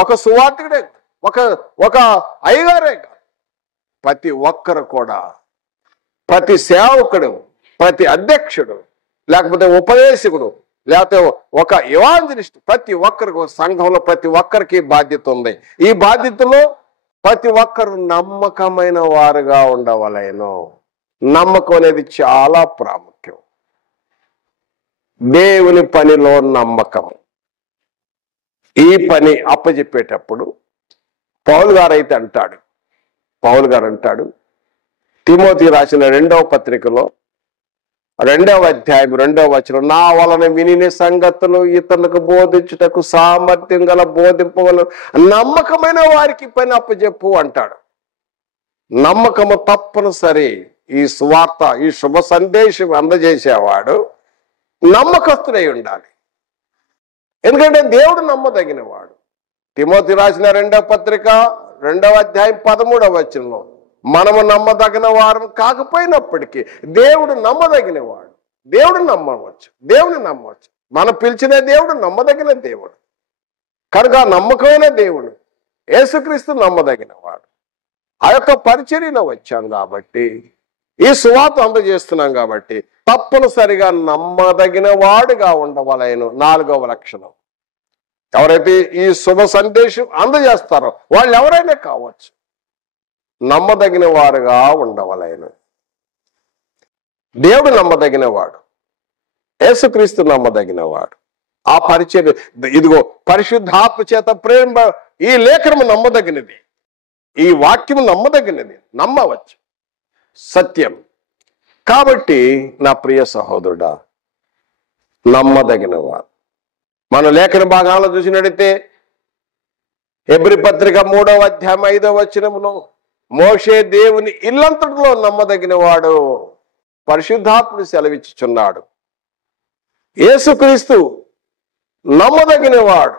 ఒక సువార్తికుడే, ఒక అయ్యగారే కాదు. ప్రతి ఒక్కరు కూడా, ప్రతి సేవకుడు, ప్రతి అధ్యక్షుడు, లేకపోతే ఉపదేశకుడు, లేకపోతే ఒక ఎవాంజలిస్ట్, ప్రతి ఒక్కరికి సంఘంలో ప్రతి ఒక్కరికి బాధ్యత ఉంది. ఈ బాధ్యతలో ప్రతి ఒక్కరు నమ్మకమైన వారుగా ఉండవలెను. నమ్మకం అనేది చాలా ప్రాముఖ్యం. దేవుని పనిలో నమ్మకం. ఈ పని అప్పచెప్పేటప్పుడు పౌలు గారు అంటాడు తిమోతి రాసిన 2వ పత్రికలో 2వ అధ్యాయం 2వ వచనం, నా వలన వినిన సంగతులు ఇతరులకు బోధించుటకు సామర్థ్యం గల బోధింపవలను నమ్మకమైన వారికి పని అప్పచెప్పు అంటాడు. నమ్మకము తప్పనిసరి. ఈ సువార్త, ఈ శుభ సందేశం అందజేసేవాడు నమ్మకస్తుడై ఉండాలి. ఎందుకంటే దేవుడు నమ్మదగినవాడు. తిమోతి రాసిన 2వ పత్రిక 2వ అధ్యాయం 13వ వచనంలో, మనము నమ్మదగిన వారం కాకపోయినప్పటికీ దేవుడు నమ్మదగినవాడు. దేవుడిని నమ్మవచ్చు. మనం పిలిచిన దేవుడు నమ్మదగిన దేవుడు కనుక నమ్మకమైన దేవుడు యేసుక్రీస్తు నమ్మదగినవాడు. ఆ యొక్క పరిచర్యలో వచ్చాం కాబట్టి, ఈ సువార్త అందజేస్తున్నాం కాబట్టి తప్పనిసరిగా నమ్మదగిన వాడుగా ఉండవలెను. 4వ లక్షణం. ఎవరైతే ఈ శుభ సందేశం అందజేస్తారో వాళ్ళు ఎవరైనా కావచ్చు, నమ్మదగిన వారుగా ఉండవలెను. దేవుడు నమ్మదగినవాడు, యేసుక్రీస్తు నమ్మదగినవాడు. ఆ పరిచర్య, ఇదిగో పరిశుద్ధాత్మ చేత ప్రేమ, ఈ లేఖనము నమ్మదగినది, ఈ వాక్యము నమ్మదగినది, నమ్మవచ్చు, సత్యం. కాబట్టి నా ప్రియ సహోదరుడా, నమ్మదగినవాడు. మన లేఖన భాగాలను చూసినట్టయితే హెబ్రీ పత్రిక 3వ అధ్యాయం 5వ వచనములో, మోషే దేవుని ఇల్లంతటిలో నమ్మదగిన వాడు పరిశుద్ధాత్ముడు సెలవిచ్చుచున్నాడు. యేసుక్రీస్తు నమ్మదగినవాడు.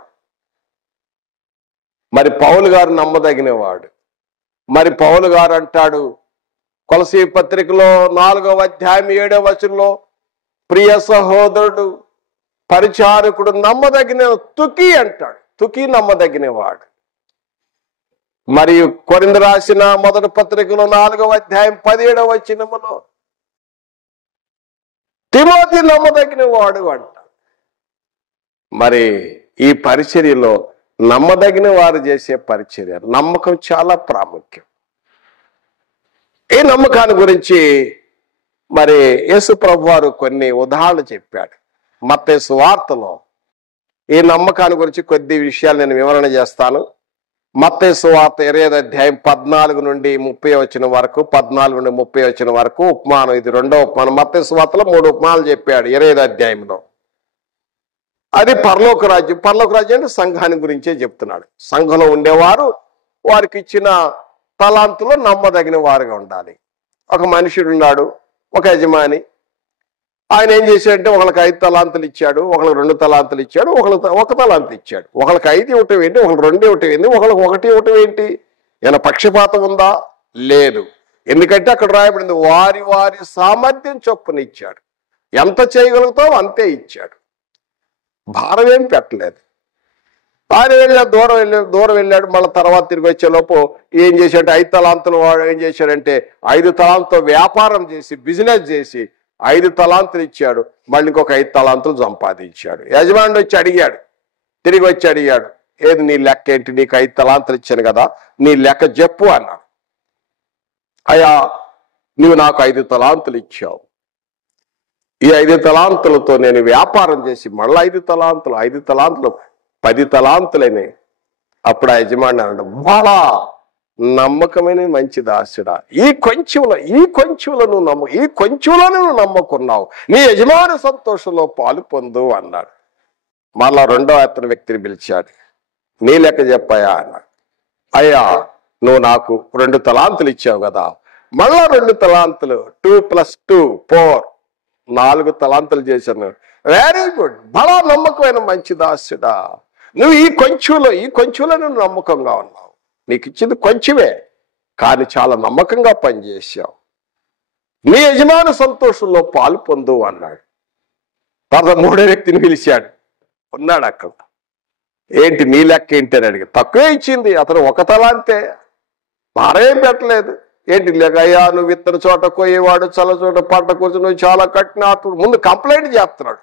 మరి పౌలు గారు నమ్మదగినవాడు. మరి పౌలు గారు అంటాడు కొలసీ పత్రికలో 4వ అధ్యాయం 7వ వచనంలో, ప్రియ సహోదరుడు పరిచారకుడు నమ్మదగిన తుకి అంటాడు. తుకి నమ్మదగినవాడు. మరియు కొరింథీ రాసిన 1వ పత్రికలో 4వ అధ్యాయం 17వ వచనములో, తిమోతి నమ్మదగిన వాడు అంట. మరి ఈ పరిచర్యలో నమ్మదగిన వారు చేసే పరిచర్య, నమ్మకం చాలా ప్రాముఖ్యం. ఈ నమ్మకాన్ని గురించి మరి యేసు ప్రభు వారు కొన్ని ఉదాహరణలు చెప్పాడు మత్తయి సువార్తలో. ఈ నమ్మకాన్ని గురించి కొద్ది విషయాలు నేను వివరణ చేస్తాను. మత్తయి సువార్త 20వ అధ్యాయం 14 నుండి 30 వచనం వరకు, 14 నుండి 30 వచనం వరకు ఉపమానం. ఇది రెండో ఉపమానం. మత్తయి సువార్తలో 3 ఉపమానాలు చెప్పాడు 20వ అధ్యాయంలో. అది పరలోక రాజ్యం. పరలోక రాజ్యం అంటే సంఘాన్ని గురించే చెప్తున్నాడు. సంఘంలో ఉండేవారు వారికి ఇచ్చిన తలాంతులో నమ్మదగిన వారుగా ఉండాలి. ఒక మనుషుడు ఉన్నాడు, ఒక యజమాని. ఆయన ఏం చేశాడంటే ఒకళ్ళకి 5 తలాంతులు ఇచ్చాడు, ఒకళ్ళకి 2 తలాంతులు ఇచ్చాడు, ఒకళ్ళకి 1 తలాంతు ఇచ్చాడు. ఒకళ్ళకి 5 ఇవ్వటం ఏంటి, ఒకళ్ళకి 2 ఇవ్వటం ఏంటి, ఒకళ్ళకి 1 ఇవ్వటం ఏంటి? ఏమైనా పక్షపాతం ఉందా? లేదు. ఎందుకంటే అక్కడ రాయబడింది వారి వారి సామర్థ్యం చొప్పున ఇచ్చాడు. ఎంత చేయగలుగుతావు అంతే ఇచ్చాడు. భారం ఏం పెట్టలేదు. ఆయన వెళ్ళాడు, దూరం వెళ్ళాడు. మళ్ళీ తర్వాత తిరిగి వచ్చేలోపు ఏం చేశాడు? 5 తలాంతులు వాడు ఏం చేశాడంటే 5 తలాంతులతో వ్యాపారం చేసి, బిజినెస్ చేసి 5 తలాంతులు ఇచ్చాడు. మళ్ళీ ఇంకొక 5 తలాంతులు సంపాదించాడు. యజమానుడు వచ్చి అడిగాడు, తిరిగి వచ్చి అడిగాడు, ఏది నీ లెక్క ఏంటి? నీకు 5 తలాంతులు ఇచ్చాను కదా, నీ లెక్క చెప్పు అన్నాడు. అయ్యా, నువ్వు నాకు 5 తలాంతులు ఇచ్చావు. ఈ 5 తలాంతులతో నేను వ్యాపారం చేసి మళ్ళీ 5 తలాంతులు 10 తలాంతులైనాయి. అప్పుడు ఆ యజమాని అన్నాడు, బాలా నమ్మకమైన మంచి దాసుడా, ఈ కొంచెంలో నువ్వు నమ్మకున్నావు, నీ యజమాని సంతోషంలో పాలు పొందు అన్నాడు. మళ్ళా రెండో అతని వ్యక్తిని పిలిచాడు, నీ లెక్క చెప్పాయా అన్నాడు. అయ్యా, నువ్వు నాకు 2 తలాంతులు ఇచ్చావు కదా, మళ్ళా 2 తలాంతులు 2 + 2 4 4 తలాంతులు చేశాను. వెరీ గుడ్, బలా నమ్మకమైన మంచి దాసుడా, నువ్వు ఈ కొంచెంలో నువ్వు నమ్మకంగా ఉన్నావు. నీకు ఇచ్చింది కొంచెమే, కానీ చాలా నమ్మకంగా పనిచేశావు. నీ యజమాని సంతోషంలో పాలు పొందు అన్నాడు. తర్వాత 3వ వ్యక్తిని పిలిచాడు, ఉన్నాడు అక్కడ. ఏంటి నీ లెక్క ఏంటి అని అడిగి, తక్కువే ఇచ్చింది. అతను 1 తలాంతే, భారం పెట్టలేదు. ఏంటి లేక, అయ్యా నువ్వు ఇతర చోట కోయేవాడు, చల్ల చోట పంట కూర్చొని నువ్వు చాలా కట్టిన. ముందు కంప్లైంట్ చేస్తున్నాడు.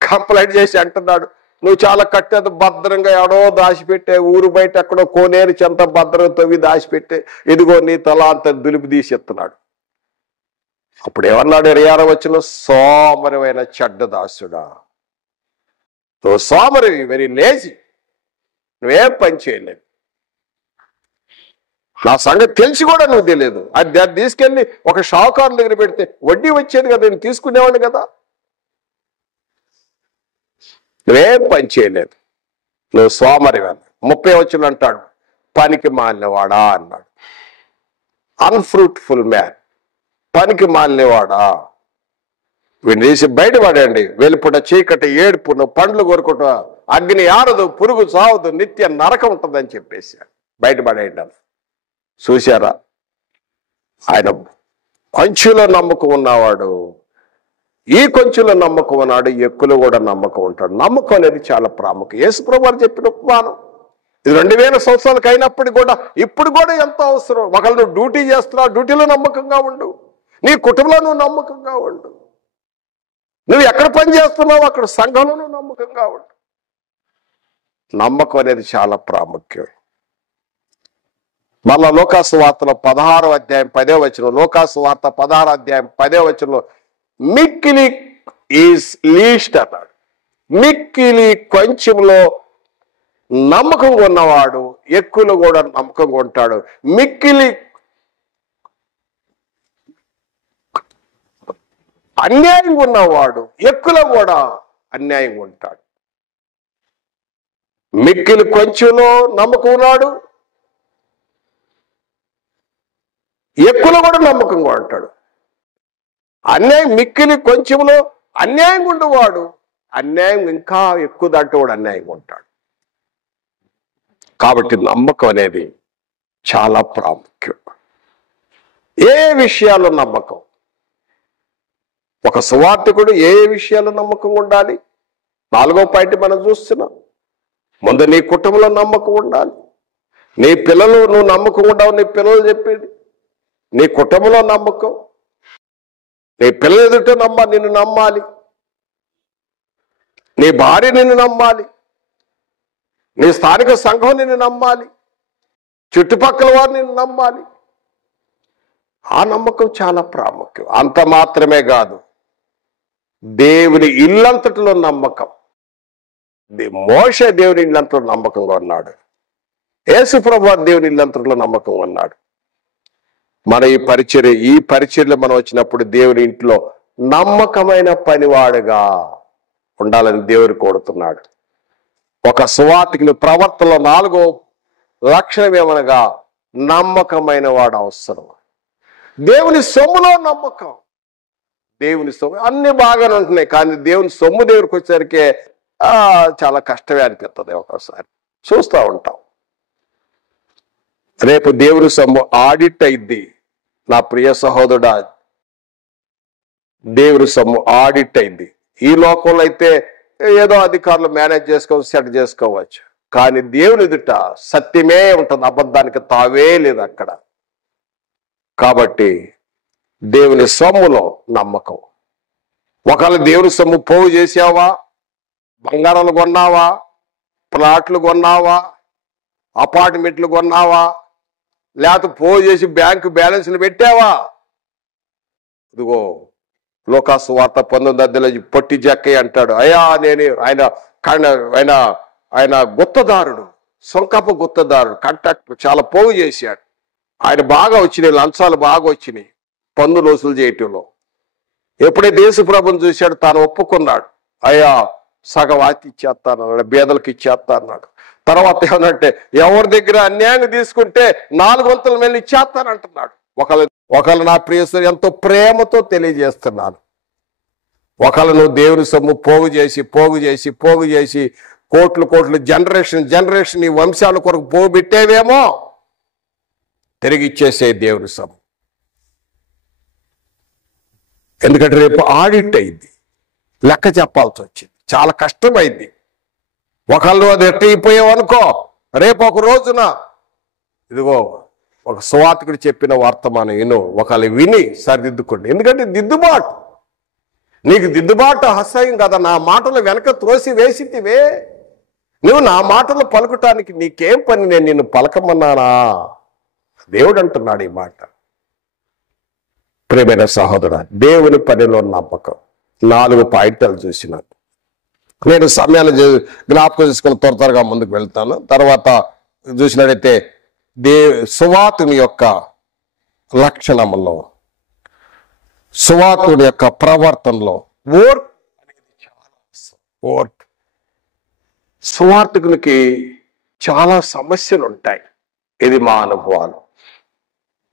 కంప్లైంట్ చేసి అంటున్నాడు, నువ్వు చాలా కట్టేది భద్రంగా ఎడో దాచిపెట్టే, ఊరు బయట ఎక్కడో కోనేరు చెంత భద్రంగా తవ్వి దాచిపెట్టే, ఇదిగో నీ తలాంత దులిపి తీసిస్తున్నాడు. అప్పుడు ఏమన్నాడు 26వ వచనంలో, సోమరివైన చెడ్డ దాసుడా, నువ్వు సోమరివి, వెరీ లేజీ, నువ్వేం పని చేయలేదు. నా సంగతి తెలిసి కూడా నువ్వు తెలియదు. అది తీసుకెళ్ళి ఒక షావుకారు దగ్గర పెడితే వడ్డీ వచ్చేది కదా, నేను తీసుకునేవాడిని కదా. నువ్వేం పని చేయలేదు, నువ్వు సోమరివని. 30వ వచనం అంటాడు, పనికి మాలినవాడా అన్నాడు. అన్ఫ్రూట్ఫుల్ మ్యాన్, పనికి మాలినవాడా, వీడిని తీసి బయటపడండి. వెలుపుట చీకటి ఏడుపు, నువ్వు పండ్లు కొరుకుట, అగ్ని ఆరదు, పురుగు చావదు, నిత్య నరకం ఉంటుందని చెప్పేశాడు. బయటపడేయండి అని. చూశారా, ఆయన కొంచెంలో నమ్మకం ఉన్నవాడు, ఈ కొంచెంలో నమ్మకం ఉన్నాడు, ఎక్కువలో కూడా నమ్మకం ఉంటాడు. నమ్మకం అనేది చాలా ప్రాముఖ్యం. యేసుప్రభువు వారు చెప్పిన ఉపమానం ఇది 2000 సంవత్సరాలకు అయినప్పటికీ కూడా ఇప్పుడు కూడా ఎంతో అవసరం. ఒకళ్ళు నువ్వు డ్యూటీ చేస్తున్నావు, డ్యూటీలో నమ్మకంగా ఉండు. నీ కుటుంబంలో నువ్వు నమ్మకంగా ఉండు. నువ్వు ఎక్కడ పని చేస్తున్నావు అక్కడ సంఘంలో నువ్వు నమ్మకంగా ఉండు. నమ్మకం అనేది చాలా ప్రాముఖ్యం. మళ్ళా లోకాసు వార్తలో 16వ అధ్యాయం 10వ వచనం, లోకాసు వార్త 16వ అధ్యాయం 10వ వచనంలో, మిక్కిలి ఈజ్ లీస్ట్ అన్నాడు. మిక్కిలి కొంచెంలో నమ్మకంగా ఉన్నవాడు ఎక్కువలో కూడా నమ్మకంగా ఉంటాడు. మిక్కిలి అన్యాయంగా ఉన్నవాడు ఎక్కువలో కూడా అన్యాయంగా ఉంటాడు. మిక్కిలి కొంచెంలో నమ్మకం ఉన్నాడు, ఎక్కువలో కూడా నమ్మకంగా ఉంటాడు. అన్యాయం మిక్కిలి కొంచెంలో అన్యాయంగా ఉండేవాడు అన్యాయం ఇంకా ఎక్కువ దాంట్లో కూడా అన్యాయంగా ఉంటాడు. కాబట్టి నమ్మకం అనేది చాలా ప్రాముఖ్యం. ఏ విషయాల్లో నమ్మకం, ఒక సువార్తికుడు ఏ విషయాల్లో నమ్మకంగా ఉండాలి? 4వ పాయింట్ మనం చూస్తున్నాం. ముందు నీ కుటుంబంలో నమ్మకం ఉండాలి. నీ పిల్లలు నువ్వు నమ్మకం ఉండవు, నీ పిల్లలు చెప్పేది. నీ కుటుంబంలో నమ్మకం, నీ పిల్లలు ఎదుట నిన్ను నమ్మాలి, నీ భార్య నిన్ను నమ్మాలి, నీ స్థానిక సంఘం నిన్ను నమ్మాలి, చుట్టుపక్కల వారు నిన్ను నమ్మాలి. ఆ నమ్మకం చాలా ప్రాముఖ్యం. అంత మాత్రమే కాదు, దేవుని ఇల్లంతటిలో నమ్మకం. మోషే దేవుని ఇల్లంతలో నమ్మకంగా ఉన్నాడు. యేసు ప్రభువు దేవుని ఇల్లంతట్లో నమ్మకం అన్నాడు. మన ఈ పరిచర్యలో మనం వచ్చినప్పుడు దేవుని ఇంట్లో నమ్మకమైన పనివాడుగా ఉండాలని దేవుడు కోరుతున్నాడు. ఒక సువార్తికుని ప్రవర్తనలో 4వ లక్షణం ఏమనగా నమ్మకమైన వాడు అవసరం. దేవుని సొమ్ములో నమ్మకం. దేవుని సొమ్ము అన్ని బాగానే ఉంటున్నాయి, కానీ దేవుని సొమ్ము దగ్గరికి వచ్చేసరికి చాలా కష్టమే అనిపిస్తుంది. ఒకసారి చూస్తూ ఉంటాం. రేపు దేవుని సొమ్ము ఆడిట్ అయింది. నా ప్రియ సహోదరుడా, దేవుని సొమ్ము ఆడిట్ అయింది. ఈ లోకంలో అయితే ఏదో అధికారులు మేనేజ్ చేసుకోవచ్చు, సెట్ చేసుకోవచ్చు, కానీ దేవుని ఎదుట సత్యమే ఉంటుంది, అబద్ధానికి తావే లేదు అక్కడ. కాబట్టి దేవుని సొమ్ములో నమ్మకం. ఒకవేళ దేవుని సొమ్ము పోగు చేసావా, బంగారాలు కొన్నావా, ప్లాట్లు కొన్నావా, అపార్ట్మెంట్లు కొన్నావా, లేకపోతే పోగు చేసి బ్యాంకు బ్యాలెన్స్లు పెట్టావా, ఇదిగో లోకాసు వార్త 19 పొట్టి జక్కయ్య అంటాడు, అయ్యా ఆయన గుత్తదారుడు, సొంకపు గుత్తదారుడు, కాంట్రాక్ట్ చాలా పోగు చేశాడు. ఆయన బాగా వచ్చినాయి, లంచాలు బాగా వచ్చినాయి పన్నులు వసూలు చేయటంలో. ఎప్పుడైతే యేసు ప్రభువుని చూశాడు, తాను ఒప్పుకున్నాడు, అయ్యా సగం ఆతి ఇచ్చేస్తాను అన్నాడు, బేదలకు ఇచ్చేస్తా అన్నాడు. తర్వాత ఏమనంటే ఎవరి దగ్గర అన్యాయంగా తీసుకుంటే 4 వంతుల ಮೇಲೆ ఇచ్చేస్తానంటున్నాడు. ఒకళ్ళు నా ప్రియసుడు ఎంతో ప్రేమతో తెలియజేస్తున్నాను, ఒకళ్ళు నువ్వు దేవుని సొమ్ము పోగు చేసి కోట్లు జనరేషన్ ఈ వంశాల కొరకు పోగొట్టేవేమో, తిరిగి ఇచ్చేసే దేవుని సొమ్ము. ఎందుకంటే రేపు ఆడిట్ అయింది, లెక్క చెప్పాల్సి వచ్చింది, చాలా కష్టమైంది. ఒకళ్ళు అది ఎట్టయిపోయావు అనుకో, రేపు ఒక రోజున ఇదిగో ఒక సువార్తికుడు చెప్పిన వర్తమానం ఒకళ్ళు విని సరిదిద్దుకోండి. ఎందుకంటే దిద్దుబాటు, నీకు దిద్దుబాటు అసహ్యం కదా. నా మాటలు వెనక త్రోసి వేసితివే, నువ్వు నా మాటలు పలుకటానికి నీకేం పని, నేను నిన్ను పలకమన్నానా? దేవుడు అంటున్నాడు ఈ మాట. ప్రియమైన సహోదరా, దేవుని పనిలో నమ్మకం. 4 పాయింట్లు చూసినాను. నేను సమయాన్ని జ్ఞాపకం చేసుకుని త్వరగా ముందుకు వెళ్తాను. తర్వాత చూసినట్టయితే సువార్తుని యొక్క లక్షణంలో, సువార్తుని యొక్క ప్రవర్తనలో ఓర్పు అనేది చాలా అవసరం. ఓర్పు. సువార్తికునికి చాలా సమస్యలు ఉంటాయి. ఇది మా అనుభవాలు.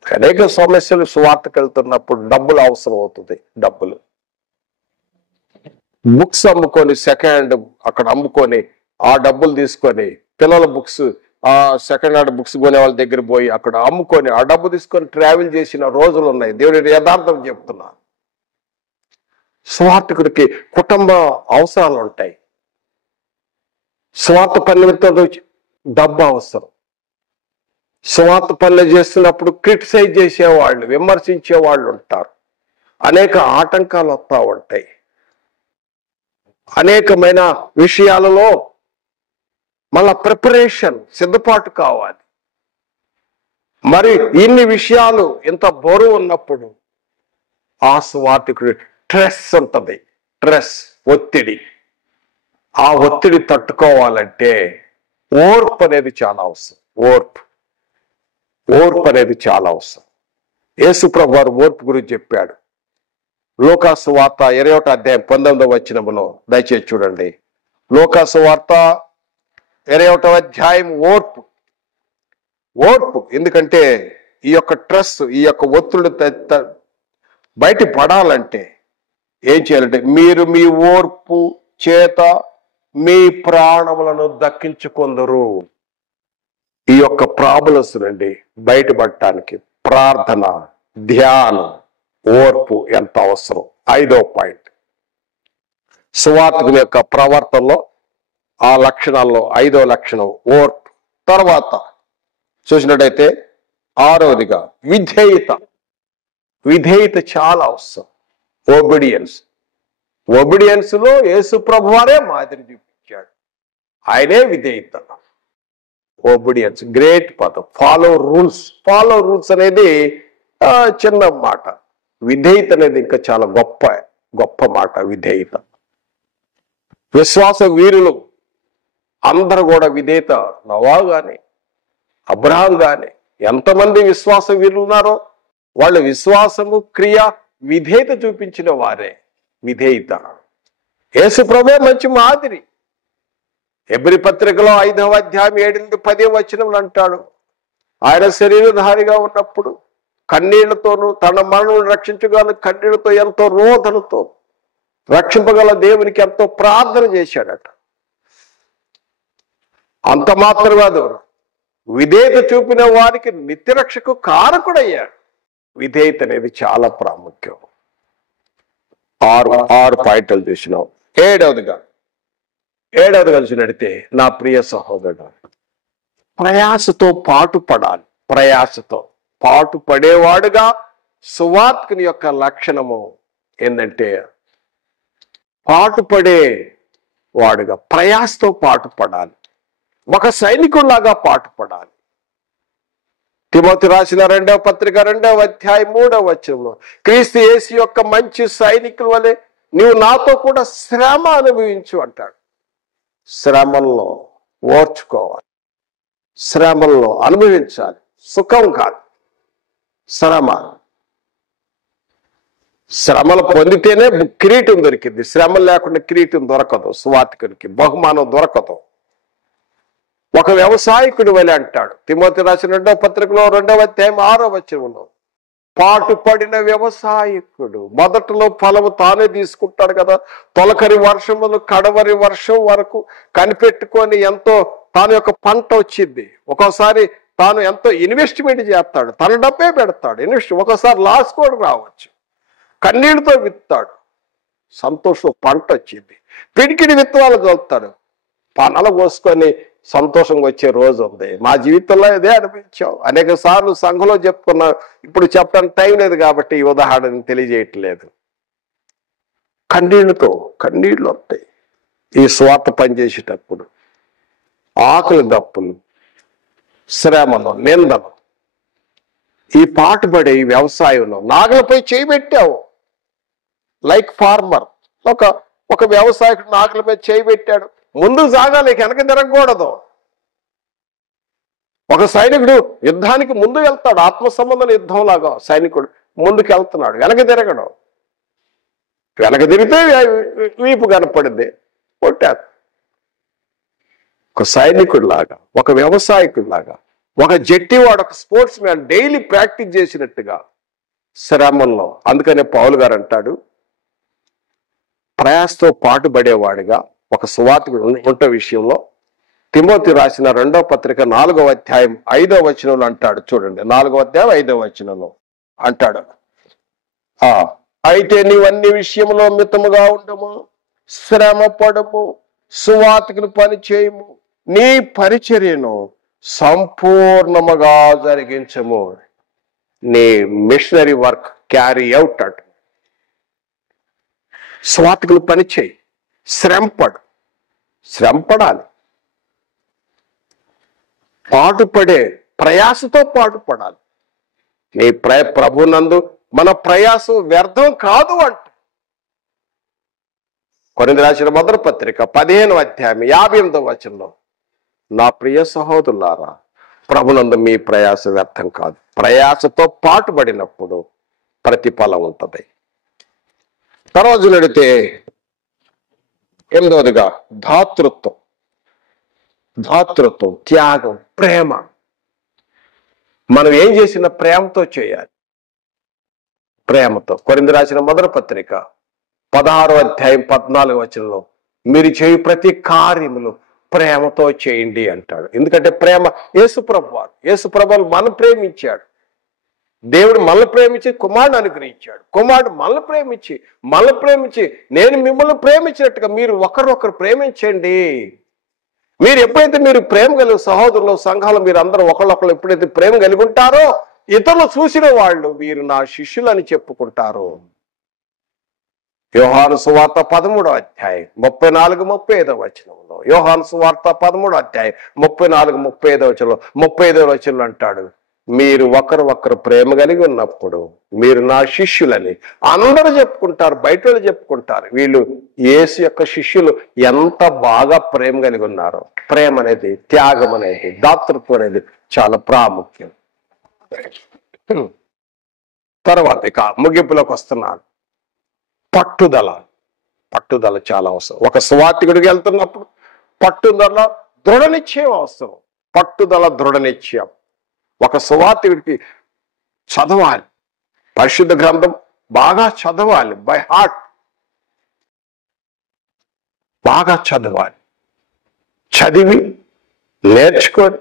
అనేక సమస్యలు సువార్తకు వెళ్తున్నప్పుడు డబ్బులు అవసరం అవుతుంది. డబ్బులు, బుక్స్ అమ్ముకొని సెకండ్ అక్కడ అమ్ముకొని ఆ డబ్బులు తీసుకొని పిల్లల బుక్స్, ఆ సెకండ్ హ్యాండ్ బుక్స్ కొనే వాళ్ళ దగ్గర పోయి అక్కడ అమ్ముకొని ఆ డబ్బు తీసుకొని ట్రావెల్ చేసిన రోజులు ఉన్నాయి. దేవుడి యథార్థం చెప్తున్నా. స్వార్థకుడికి కుటుంబ అవసరాలు ఉంటాయి. స్వార్థ పనులతో డబ్బు అవసరం. స్వార్థ పనులు చేస్తున్నప్పుడు క్రిటిసైజ్ చేసేవాళ్ళు, విమర్శించే వాళ్ళు ఉంటారు. అనేక ఆటంకాలు వస్తూ ఉంటాయి. అనేకమైన విషయాలలో మళ్ళా ప్రిపరేషన్, సిద్ధపాటు కావాలి. మరి ఇన్ని విషయాలు ఇంత బరువు ఉన్నప్పుడు ఆ సువార్తికుడి స్ట్రెస్ ఉంటుంది. ఒత్తిడి. ఆ ఒత్తిడి తట్టుకోవాలంటే ఓర్పు అనేది చాలా అవసరం. ఓర్పు అనేది చాలా అవసరం. యేసు ప్రభువు వారు ఓర్పు గురించి చెప్పాడు. లోకాసు వార్త 21వ అధ్యాయం 19వ వచనములో దయచేసి చూడండి. లోకాసు వార్త 21వ అధ్యాయం ఓర్పు. ఎందుకంటే ఈ యొక్క స్ట్రెస్, ఈ యొక్క ఒత్తిడి బయట పడాలంటే ఏం చేయాలంటే, మీరు మీ ఓర్పు చేత మీ ప్రాణములను దక్కించుకొందరు. ఈ యొక్క ప్రాబ్లమ్స్ నుండి బయటపడటానికి ప్రార్థన, ధ్యానం, ఓర్పు ఎంత అవసరం. 5వ పాయింట్, సువార్తికుని యొక్క ప్రవర్తనలో ఆ లక్షణాల్లో 5వ లక్షణం ఓర్పు. తర్వాత చూసినట్టయితే 6వదిగా విధేయత చాలా అవసరం. ఒబిడియన్స్ లో యేసు ప్రభువారే మాదిరి చూపించాడు. ఆయనే విధేయత. ఒబిడియన్స్ గ్రేట్ పదం. ఫాలో రూల్స్ అనేది చిన్న మాట. విధేయత అనేది ఇంకా చాలా గొప్ప మాట. విధేయత. విశ్వాస వీరులు అందరూ కూడా విధేయత. నోవా గాని, అబ్రహాం గాని ఎంతమంది విశ్వాస వీరులు ఉన్నారో వాళ్ళ విశ్వాసము క్రియ విధేయత చూపించిన వారే. విధేయత. యేసు ప్రభువే మంచి మాదిరి. హెబ్రీ పత్రికలో 5వ అధ్యాయం 7-10 వచనములు అంటాడు, ఆయన శరీరధారిగా ఉన్నప్పుడు కన్నీళ్లతోనూ తన మరణం రక్షించగల కన్నీళ్లతో ఎంతో రోదనతో రక్షింపగల దేవునికి ఎంతో ప్రార్థన చేశాడట. అంత మాత్రం కాదు, విధేయత చూపిన వారికి నిత్యరక్షకు కారకుడయ్యాడు. విధేయత అనేది చాలా ప్రాముఖ్యం. 6 పాయింట్లు చూసినాం. ఏడవదిగా చూసినడితే నా ప్రియ సహోదరుడు, ప్రయాసతో పాటు పడాలి. ప్రయాసతో పాటు పడేవాడుగా సువార్తికుని యొక్క లక్షణము ఏంటంటే పాటు పడే వాడుగా ప్రయాసతో పాటు పడాలి. ఒక సైనికుల్లాగా పాటు పడాలి. తిమోతి రాసిన 2వ పత్రిక 2వ అధ్యాయం 3వ వచనంలో క్రీస్తు యేసు యొక్క మంచి సైనికుల వలె నీవు నాతో కూడా శ్రమ అనుభవించు అంటాడు. శ్రమల్లో ఓర్చుకోవాలి, శ్రమల్లో అనుభవించాలి. సుఖం కాదు, శ్రమలు పొందితేనే కిరీటం దొరికింది. శ్రమలు లేకుండా కిరీటం దొరకదు. సువార్తికునికి బహుమానం దొరకదు. ఒక వ్యవసాయకుడి వలె అంటాడు తిమోతి రాసిన 2వ పత్రికలో 2వ అధ్యాయం 6వ వచనంలో, పాటుపడిన వ్యవసాయకుడు మొదట్లో ఫలము తానే తీసుకుంటాడు కదా. తొలకరి వర్షములు కడవరి వర్షం వరకు కనిపెట్టుకొని ఎంతో తాను యొక్క పంట వచ్చింది. ఒక్కోసారి తాను ఎంతో ఇన్వెస్ట్మెంట్ చేస్తాడు, తన డబ్బే పెడతాడు. ఒకసారి లాస్ కూడా రావచ్చు. కన్నీళ్ళతో విత్తాడు, సంతోషం పంట వచ్చింది. పిడికిడి విత్తనాలు చల్లుతాడు, పనలు కోసుకొని సంతోషంగా వచ్చే రోజు ఉంది. మా జీవితంలో ఇదే అనిపించాం. అనేక సార్లు సంఘంలో చెప్పుకున్నా. ఇప్పుడు చెప్పడానికి టైం లేదు కాబట్టి ఈ ఉదాహరణని తెలియజేయట్లేదు. కన్నీళ్ళు వస్తాయి ఈ స్వార్థ పనిచేసేటప్పుడు. ఆకలి దప్పులు, శ్రమలు, నిందలు. ఈ పాటుపడే ఈ వ్యవసాయంలో నాగలపై చేయి పెట్టావు. లైక్ ఫార్మర్, ఒక వ్యవసాయకుడు నాగల మీద చేయి పెట్టాడు. ముందుకు సాగాలి, వెనక తిరగకూడదు. ఒక సైనికుడు యుద్ధానికి ముందు వెళ్తాడు. ఆత్మ సంబంధం యుద్ధం లాగా సైనికుడు ముందుకు వెళ్తున్నాడు, వెనక తిరగడం. వెనక తిరిగితే వీపు కనపడింది, కొట్టారు. ఒక సైనికుడు లాగా, ఒక వ్యవసాయకుడు లాగా, ఒక జట్టివాడు, ఒక స్పోర్ట్స్ మ్యాన్ డైలీ ప్రాక్టీస్ చేసినట్టుగా శ్రమంలో. అందుకనే పౌలు గారు అంటాడు, ప్రయాసతో పాటుపడేవాడిగా ఒక సువార్తికుడు ఉంట విషయంలో తిమోతి రాసిన 2వ పత్రిక 4వ అధ్యాయం 5వ వచనంలో అంటాడు. చూడండి, 4వ అధ్యాయం 5వ వచనంలో అంటాడు, అయితే నీవన్ని విషయంలో మితముగా ఉండము, శ్రమ పడము, సువార్తికుని పని చేయము, నీ పరిచర్యను సంపూర్ణముగా జరిగించము. నీ missionary work carry out at. సువార్తికుని పని చేయి, శ్రమపడాలి. పాటుపడే ప్రయాసతో పాటుపడాలి. నీ ప్రభునందు మన ప్రయాసం వ్యర్థం కాదు అంట. కొరింథీయులకు రాసిన 1వ పత్రిక 15వ అధ్యాయం 58వ వచనంలో, నా ప్రియ సహోదరులారా, ప్రభునందు మీ ప్రయాస వ్యర్థం కాదు. ప్రయాసతో పాటుపడినప్పుడు ప్రతిఫలం ఉంటుంది. తర్వాత నడితే 8వదిగా దాతృత్వం, త్యాగం, ప్రేమ. మనం ఏం చేసిన ప్రేమతో చేయాలి. ప్రేమతో. కొరింథీయులకు రాసిన 1వ పత్రిక 16వ అధ్యాయం 14వ వచనంలో, మీరు చేయు ప్రతి కార్యములు ప్రేమతో చేయండి అంటాడు. ఎందుకంటే ప్రేమ యేసుప్రభువు మనం ప్రేమించాడు. దేవుడు మనల్ని ప్రేమించి కుమారుడు అనుగ్రహించాడు. కుమారుడు మనల్ని ప్రేమించి నేను మిమ్మల్ని ప్రేమించినట్టుగా మీరు ఒకరొకరు ప్రేమించండి. మీరు ఎప్పుడైతే మీరు ప్రేమ కలిగి సహోదరులు సంఘాలు మీరు అందరూ ఒకళ్ళొకళ్ళు ఎప్పుడైతే ప్రేమ కలిగి ఉంటారో ఇతరులు చూసిన వాళ్ళు మీరు నా శిష్యులని చెప్పుకుంటారు. యోహాను సువార్త 13వ అధ్యాయం 34-35 వచనంలో, యోహాను సువార్త 13వ అధ్యాయం 34-35 వచనంలో, 35వ వచనంలో అంటాడు, మీరు ఒకరు ప్రేమ కలిగి ఉన్నప్పుడు మీరు నా శిష్యులని అందరూ చెప్పుకుంటారు, బయట వాళ్ళు చెప్పుకుంటారు. వీళ్ళు యేసు యొక్క శిష్యులు ఎంత బాగా ప్రేమ కలిగి ఉన్నారో. ప్రేమ అనేది, త్యాగం అనేది, దాతృత్వం అనేది చాలా ప్రాముఖ్యం. తర్వాత ఇక ముగింపులోకి వస్తున్నాను. పట్టుదల. పట్టుదల చాలా అవసరం. ఒక సువార్తికుడికి వెళ్తున్నప్పుడు పట్టుదల, దృఢ నిశ్చయం అవసరం. పట్టుదల, దృఢ నిశ్చయం. ఒక సువార్తికుడికి చదవాలి, పరిశుద్ధ గ్రంథం బాగా చదవాలి, బై హార్ట్ బాగా చదవాలి. చదివి నేర్చుకొని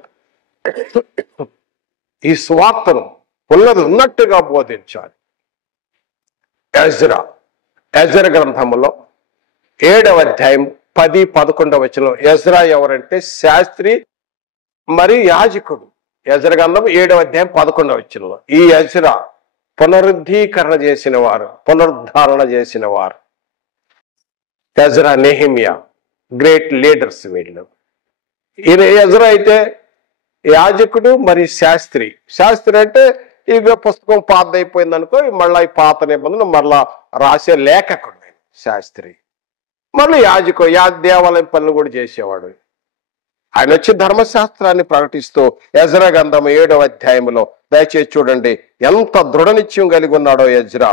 ఈ సువార్తను ఉన్నది ఉన్నట్టుగా బోధించాలి. ఎజ్రా గ్రంథములో 7వ అధ్యాయం 10-11 వచనం. ఎజ్రా ఎవరంటే శాస్త్రి మరియు యాజకుడు. ఎజ్రా గ్రంథం 7వ అధ్యాయం 11 వచనంలో ఈ ఎజ్రా పునరుద్ధీకరణ చేసిన వారు, పునరుద్ధారణ చేసిన వారు. ఎజ్రా, నెహెమియా గ్రేట్ లీడర్స్ వీళ్ళు. ఈయన ఎజ్రా అయితే యాజకుడు మరియు శాస్త్రి. శాస్త్రి అంటే ఇక పుస్తకం పాతదైపోయింది అనుకో, మళ్ళీ ఈ పాత నిబంధనలు మళ్ళా రాసే లేఖకుడు శాస్త్రి. మళ్ళీ యాజకుడు, దేవాలయం పనులు కూడా చేసేవాడు. ఆయన వచ్చి ధర్మశాస్త్రాన్ని ప్రకటిస్తూ ఎజ్రా గ్రంథం 7వ అధ్యాయంలో దయచేసి చూడండి ఎంత దృఢ నిశ్చయం కలిగి ఉన్నాడో ఎజ్రా.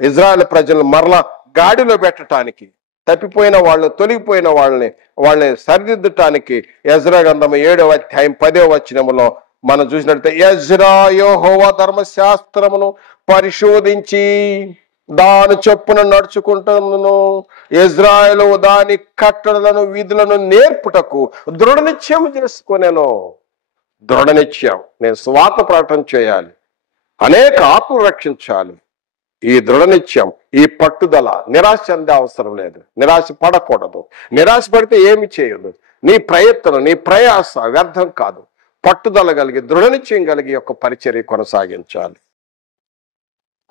ఇజ్రాయెల్ ప్రజలను మరలా గాడిలో పెట్టడానికి, తప్పిపోయిన వాళ్ళు, తొలగిపోయిన వాళ్ళని సరిదిద్దటానికి ఎజ్రా గ్రంథం 7వ అధ్యాయం 10వ వచనములో మనం చూసినట్లయితే ఎజ్రా యెహోవా ధర్మశాస్త్రమును పరిశోధించి దాని చొప్పున నడుచుకుంటున్నాను, ఇజ్రాయేలు దాని కట్టడలను విధులను నేర్పుటకు దృఢ నిశ్చయం చేసుకునేను. దృఢ నిశ్చయం, నేను సువార్త ప్రకటన చేయాలి, అనేక ఆత్మలు రక్షించాలి. ఈ దృఢ నిశ్చయం, ఈ పట్టుదల, నిరాశ చెందే అవసరం లేదు. నిరాశ పడకూడదు. నిరాశ పడితే ఏమి చేయదు. నీ ప్రయత్నం, నీ ప్రయాస వ్యర్థం కాదు. పట్టుదల కలిగి, దృఢ నిశ్చయం కలిగి యొక్క పరిచర్య కొనసాగించాలి.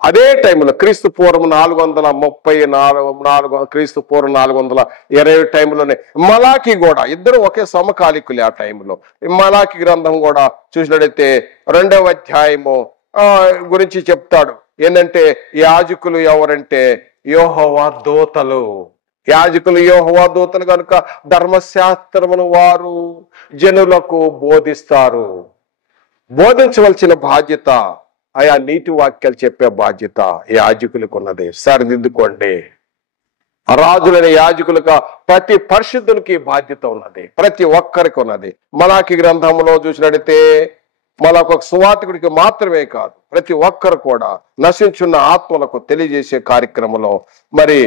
అదే టైంలో క్రీస్తు పూర్వం 434 క్రీస్తు పూర్వం 420 టైంలోనే మలాకి కూడా, ఇద్దరు ఒకే సమకాలికులే ఆ టైంలో. మలాకి గ్రంథం కూడా చూసినట్టయితే 2వ అధ్యాయము గురించి చెప్తాడు. ఏంటంటే యాజకులు ఎవరంటే యెహోవా దూతలు. యాజకులు యెహోవా దూతలు కనుక ధర్మశాస్త్రమును వారు జనులకు బోధిస్తారు. బోధించవలసిన బాధ్యత, ఆయా నీతి వాక్యాలు చెప్పే బాధ్యత యాజకులకు ఉన్నది. సరిదిద్దుకోండి. రాజులైన యాజకులుగా ప్రతి పరిశుద్ధునికి బాధ్యత ఉన్నది, ప్రతి ఒక్కరికి ఉన్నది. మలాకి గ్రంథంలో చూసినట్టయితే మళ్ళొక సువార్తికుడికి మాత్రమే కాదు, ప్రతి ఒక్కరు కూడా నశించున్న ఆత్మలకు తెలియజేసే కార్యక్రమంలో మరి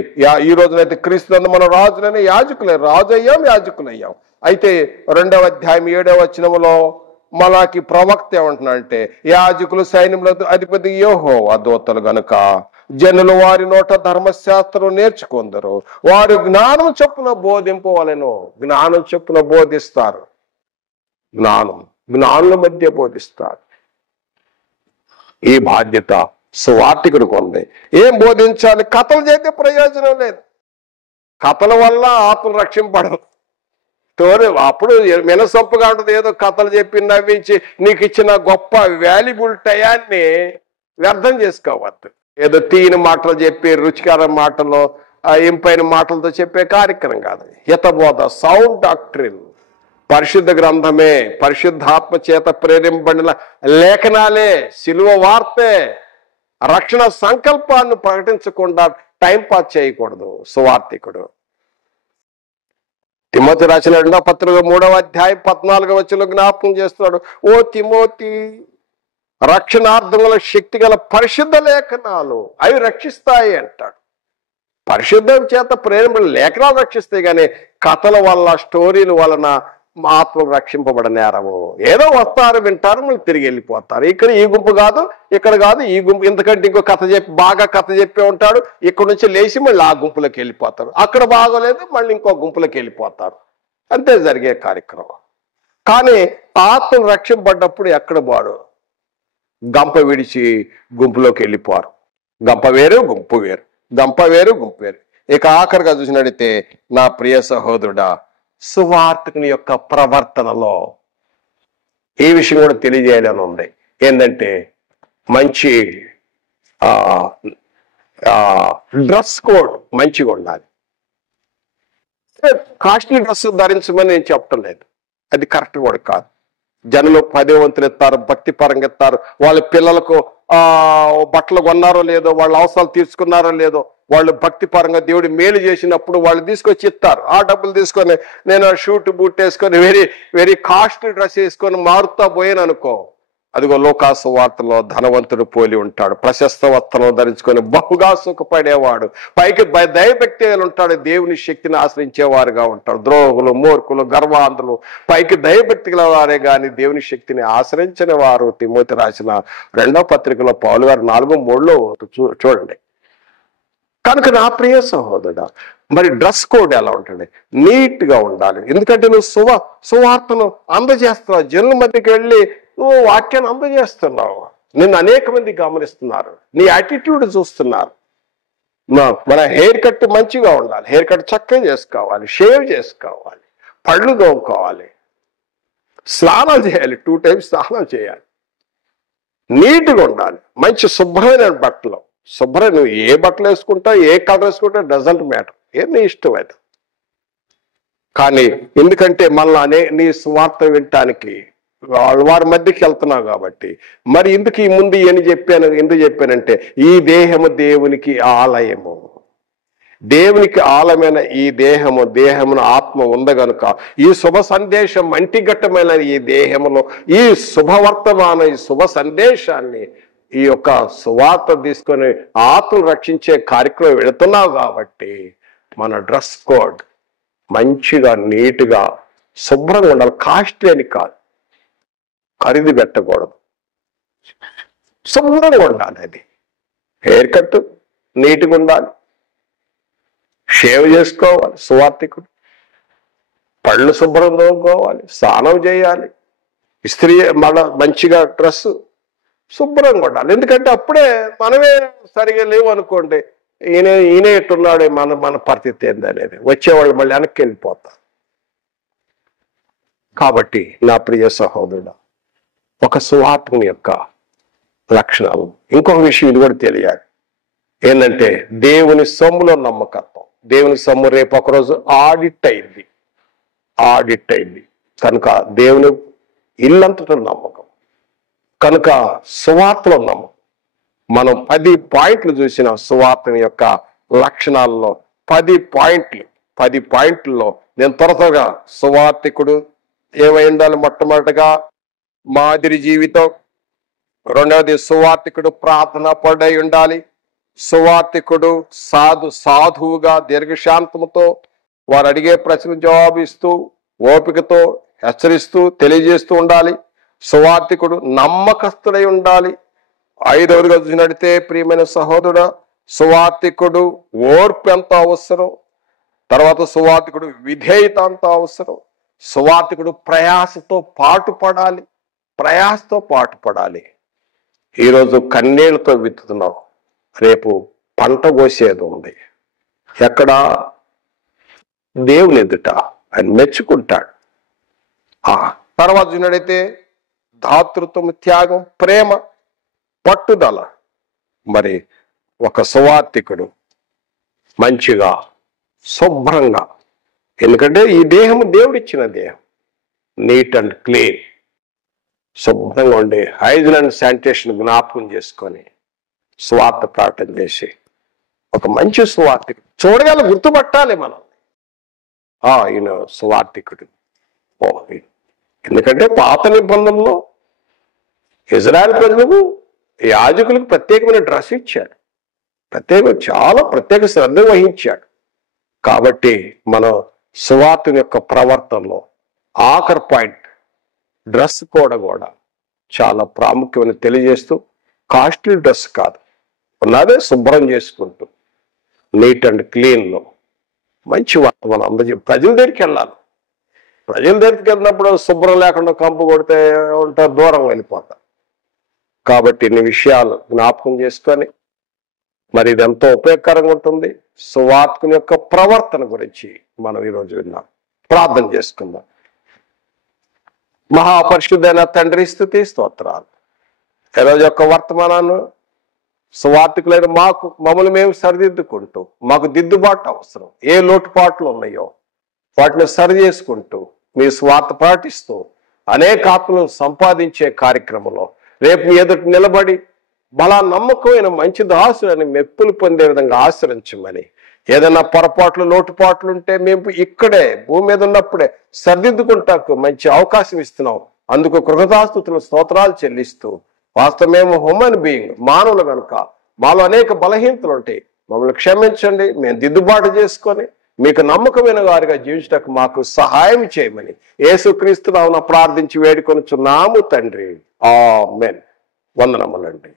ఈ రోజునైతే క్రీస్తునందు మనం రాజులైన యాజకులయ్యాం. అయితే 2వ అధ్యాయం 7వ వచనములో మలాకి ప్రవక్త ఏమంటున్నాడంటే యాజకులు సైన్యంలో అధిపతి యెహోవా దూతలు గనుక జనులు వారి నోట ధర్మశాస్త్రం నేర్చుకుందరు, వారు జ్ఞానం చొప్పున బోధింపవలెను. జ్ఞానం చొప్పున బోధిస్తారు. జ్ఞానుల మధ్య బోధిస్తారు. ఈ బాధ్యత సువార్తికుడికి ఉంది. ఏం బోధించాలి? కథలు చేస్తే ప్రయోజనం లేదు. కథల వల్ల ఆత్మలు రక్షింపడదు. అప్పుడు మినసొప్పుగా ఉంటుంది. ఏదో కథలు చెప్పి నవ్వించి నీకు ఇచ్చిన గొప్ప వాల్యుబుల్ టయాన్ని వ్యర్థం చేసుకోవద్దు. ఏదో తీయని మాటలు చెప్పి, రుచికర మాటలు, ఇంపైన మాటలతో చెప్పే కార్యక్రమం కాదు. హితబోధ, సౌండ్ డాక్ట్రిన్, పరిశుద్ధ గ్రంథమే, పరిశుద్ధాత్మ చేత ప్రేరేపబడిన లేఖనాలే, శిలువ వార్తే, రక్షణ సంకల్పాన్ని ప్రకటించకుండా టైంపాస్ చేయకూడదు సువార్తికుడు. తిమోతి రాసిన 2వ పత్రిక 3వ అధ్యాయం 14వ వచనంలో జ్ఞాపకం చేస్తున్నాడు. ఓ తిమోతి, రక్షణార్థముల శక్తి గల పరిశుద్ధ లేఖనాలు అవి రక్షిస్తాయి అంటాడు. పరిశుద్ధం చేత ప్రేరణ లేఖనాలు రక్షిస్తాయి, కానీ కథల వల్ల, స్టోరీల వలన ఆత్మలు రక్షింపబడనేరవు. ఏదో వస్తారు, వింటారు, మళ్ళీ తిరిగి వెళ్ళిపోతారు. ఇక్కడ ఈ గుంపు కాదు, ఇక్కడ కాదు, ఈ గుంపు, ఎందుకంటే ఇంకో కథ చెప్పి బాగా కథ చెప్పే ఉంటాడు. ఇక్కడ నుంచి లేచి మళ్ళీ ఆ గుంపులోకి వెళ్ళిపోతారు. అక్కడ బాగోలేదు, మళ్ళీ ఇంకో గుంపులోకి వెళ్ళిపోతారు. అంతే జరిగే కార్యక్రమం. కానీ ఆత్మలు రక్షింపబడ్డప్పుడు ఎక్కడ బాడు, గంప విడిచి గుంపులోకి వెళ్ళిపోరు. గంప వేరు, గుంపు వేరు, గంప వేరు, గుంపు వేరు. ఇక ఆఖరిగా చూసినట్టయితే నా ప్రియ సహోదరుడా, సువార్తికుని యొక్క ప్రవర్తనలో ఈ విషయం కూడా తెలియజేయాలని ఉంది. ఏంటంటే మంచి డ్రెస్ కోడ్ మంచిగా ఉండాలి. కాస్ట్లీ డ్రెస్ ధరించమని నేను చెప్పడం లేదు, అది కరెక్ట్ కూడా కాదు. జనులు 10 వంతులు ఇస్తారు, భక్తి పరంగా ఇస్తారు. వాళ్ళ పిల్లలకు బట్టలు కొన్నారో లేదో, వాళ్ళ అవసరాలు తీర్చుకున్నారో లేదో, వాళ్ళు భక్తి పరంగా దేవుడి మేలు చేసినప్పుడు వాళ్ళు తీసుకొచ్చి ఇస్తారు. ఆ డబ్బులు తీసుకొని నేను షూట్ బూట్ వేసుకొని వెరీ వెరీ కాస్ట్లీ డ్రెస్ వేసుకొని మారుతా పోయాను అనుకో, అదిగో లోకాసు వార్తలో ధనవంతుడు పోలి ఉంటాడు. ప్రశస్త వస్త్రం ధరించుకొని బహుగా సుఖపడేవాడు, పైకి దైవభక్తి ఉంటాడు, దేవుని శక్తిని ఆశ్రయించేవారుగా ఉంటాడు. ద్రోహులు, మూర్ఖులు, గర్వాంధులు పైకి దైవభక్తి గల వారే గాని దేవుని శక్తిని ఆశ్రయించిన వారు. తిమోతి రాసిన 2వ పత్రికలో పౌలు గారు 4:3 చూడండి. కనుక నా ప్రియ సహోదరుడా, మరి డ్రెస్ కోడ్ ఎలా ఉంటుంది? నీట్ గా ఉండాలి. ఎందుకంటే నువ్వు సువార్తను అందజేస్తున్నావు, జనుల మధ్యకి వెళ్ళి నువ్వు వాక్యాన్ని అందజేస్తున్నావు. నిన్ను అనేక మంది గమనిస్తున్నారు, నీ యాటిట్యూడ్ చూస్తున్నారు. మన హెయిర్ కట్ మంచిగా ఉండాలి, హెయిర్ కట్ చక్కగా చేసుకోవాలి, షేవ్ చేసుకోవాలి, పళ్ళు తోముకోవాలి, స్నానం చేయాలి, 2 times స్నానం చేయాలి, నీట్గా ఉండాలి, మంచి శుభ్రమైన బట్టలు. నువ్వు ఏ బట్టలు వేసుకుంటావు, ఏ కలర్ వేసుకుంటావు, డజంట్ మ్యాటర్, నీ ఇష్టం అయితే. కానీ ఎందుకంటే మళ్ళీ నీ స్వార్థ వినటానికి వారి మధ్యకి వెళ్తున్నావు కాబట్టి, మరి ఎందుకు ఈ ముందు ఎందుకు చెప్పానంటే, ఈ దేహము దేవునికి ఆలయము, దేవునికి ఆలయమైన ఈ దేహమును ఆత్మ ఉంది గనుక ఈ శుభ సందేశం మంటిగట్టమైన ఈ దేహములో ఈ శుభవర్తమాన ఈ శుభ సందేశాన్ని, ఈ యొక్క సువార్త తీసుకొని ఆత్మను రక్షించే కార్యక్రమం వెళుతున్నావు కాబట్టి మన డ్రెస్ కోడ్ మంచిగా నీట్గా శుభ్రంగా ఉండాలి. కాస్ట్లీ అని కాదు, ఖరీదు పెట్టకూడదు, శుభ్రంగా ఉండాలి. అది హెయిర్ కట్ నీట్గా ఉండాలి, షేవ్ చేసుకోవాలి సువార్తికుడు, పళ్ళు శుభ్రం తోముకోవాలి, స్నానం చేయాలి, ఇస్త్రీ మళ్ళా మంచిగా డ్రెస్ శుభ్రంగా ఉండాలి. ఎందుకంటే అప్పుడే మనమే సరిగా లేవు అనుకోండి, ఈయన ఎట్టున్నాడే మన పరిస్థితి ఏందనేది వచ్చేవాళ్ళు మళ్ళీ వెనక్కి వెళ్ళిపోతారు. కాబట్టి నా ప్రియ సహోదరుడు, ఒక సువార్తని యొక్క లక్షణాలు. ఇంకొక విషయం ఇది కూడా తెలియాలి, ఏంటంటే దేవుని సొమ్ములో నమ్మకత్వం. దేవుని సొమ్ము రేపు ఒకరోజు ఆడిట్ అయింది కనుక దేవుని ఇల్లంతటా నమ్మకం, కనుక సువార్తలో నమ్మకం. మనం 10 పాయింట్లు చూసిన సువార్తని యొక్క లక్షణాల్లో 10 పాయింట్లలో నేను త్వరగా సువార్తికుడు ఏమై ఉండాలి? మొట్టమొదటిగా మాదిరి జీవితం, రెండవది సువార్తికుడు ప్రార్థన పడై ఉండాలి, సువార్తికుడు సాధువుగా దీర్ఘశాంతముతో వారు అడిగే ప్రశ్నలు జవాబు ఇస్తూ ఓపికతో హెచ్చరిస్తూ తెలియజేస్తూ ఉండాలి. సువార్తికుడు నమ్మకస్తుడై ఉండాలి. 5వదిగా చూసినట్టే ప్రియమైన సహోదరుడు, సువార్తికుడు ఓర్పు ఎంత అవసరం, తర్వాత సువార్తికుడు విధేయత అంత అవసరం, సువార్తికుడు ప్రయాసతో పాటుపడాలి. ఈరోజు కన్నీళ్లతో విత్తుతున్నాం, రేపు పంట కోసేది ఉంది. ఎక్కడ? దేవుని ఎదుట ఆయన మెచ్చుకుంటాడు. తర్వాత చూసినట్టయితే దాతృత్వం, త్యాగం, ప్రేమ, పట్టుదల. మరి ఒక సువార్తికుడు మంచిగా శుభ్రంగా, ఎందుకంటే ఈ దేహము దేవుడిచ్చిన దేహం, నీట్ అండ్ క్లీన్, శుభ్రంగా ఉండి హైజీన్ అండ్ శానిటేషన్ జ్ఞాపకం చేసుకొని స్వార్థ ప్రార్థన చేసి ఒక మంచి సువార్తికుడు చూడగల గుర్తుపట్టాలి మనం. ఈయన సువార్తికుడు. ఎందుకంటే పాత నిబంధనలో ఇజ్రాయెల్ ప్రజలకు యాజకులకు ప్రత్యేకమైన డ్రెస్ ఇచ్చాడు, చాలా ప్రత్యేక శ్రద్ధ వహించాడు. కాబట్టి మనం సువార్తని యొక్క ప్రవర్తనలో ఆఖరి పాయింట్ డ్రెస్ కూడా చాలా ప్రాముఖ్యమని తెలియజేస్తూ, కాస్ట్లీ డ్రెస్ కాదు, ఉన్నదే శుభ్రం చేసుకుంటూ నీట్ అండ్ క్లీన్లో మంచి వర్తమానం ప్రజల దగ్గరికి వెళ్ళాలి. ప్రజల దగ్గరికి వెళ్ళినప్పుడు శుభ్రం లేకుండా కంపు కొడితే ఉంటారు, దూరం వెళ్ళిపోతారు. కాబట్టి ఇన్ని విషయాలు జ్ఞాపకం చేసుకొని మరి ఇది ఎంతో ఉపయోగకరంగా ఉంటుంది. సువార్తకుని యొక్క ప్రవర్తన గురించి మనం ఈరోజు విన్నాం. ప్రార్థన చేసుకుందాం. మహాపరిశుద్ధైన తండ్రి, స్తుతి స్తోత్రాలు. ఈరోజు యొక్క వర్తమానాన్ని సువార్తికులైన మమ్మల్ని మేము సరిదిద్దుకుంటూ, మాకు దిద్దుబాటు అవసరం, ఏ లోటుపాట్లు ఉన్నాయో వాటిని సరి చేసుకుంటూ మీ స్వార్థ పాటిస్తూ అనేక ఆత్మలను సంపాదించే కార్యక్రమంలో రేపు ఎదుటి నిలబడి బలా నమ్మకమైన మంచి దాసులని మెప్పులు పొందే విధంగా ఆశ్రయించమని, ఏదైనా పొరపాట్లు లోటుపాట్లు ఉంటే మేము ఇక్కడే భూమి మీద ఉన్నప్పుడే సరిదిద్దుకుంటాకు మంచి అవకాశం ఇస్తున్నాం. అందుకు కృతజ్ఞతాస్తుతులు స్తోత్రాలు చెల్లిస్తూ, వాస్తవం మేము హ్యూమన్ బీయింగ్, మానవులు కనుక మాలో అనేక బలహీనతలు ఉంటాయి, మమ్మల్ని క్షమించండి. మేము దిద్దుబాటు చేసుకొని మీకు నమ్మకమైన వారిగా జీవించడానికి మాకు సహాయం చేయమని యేసుక్రీస్తు నామమున ప్రార్థించి వేడుకొనుచున్నాము తండ్రి. ఆమేన్. వందనములండి.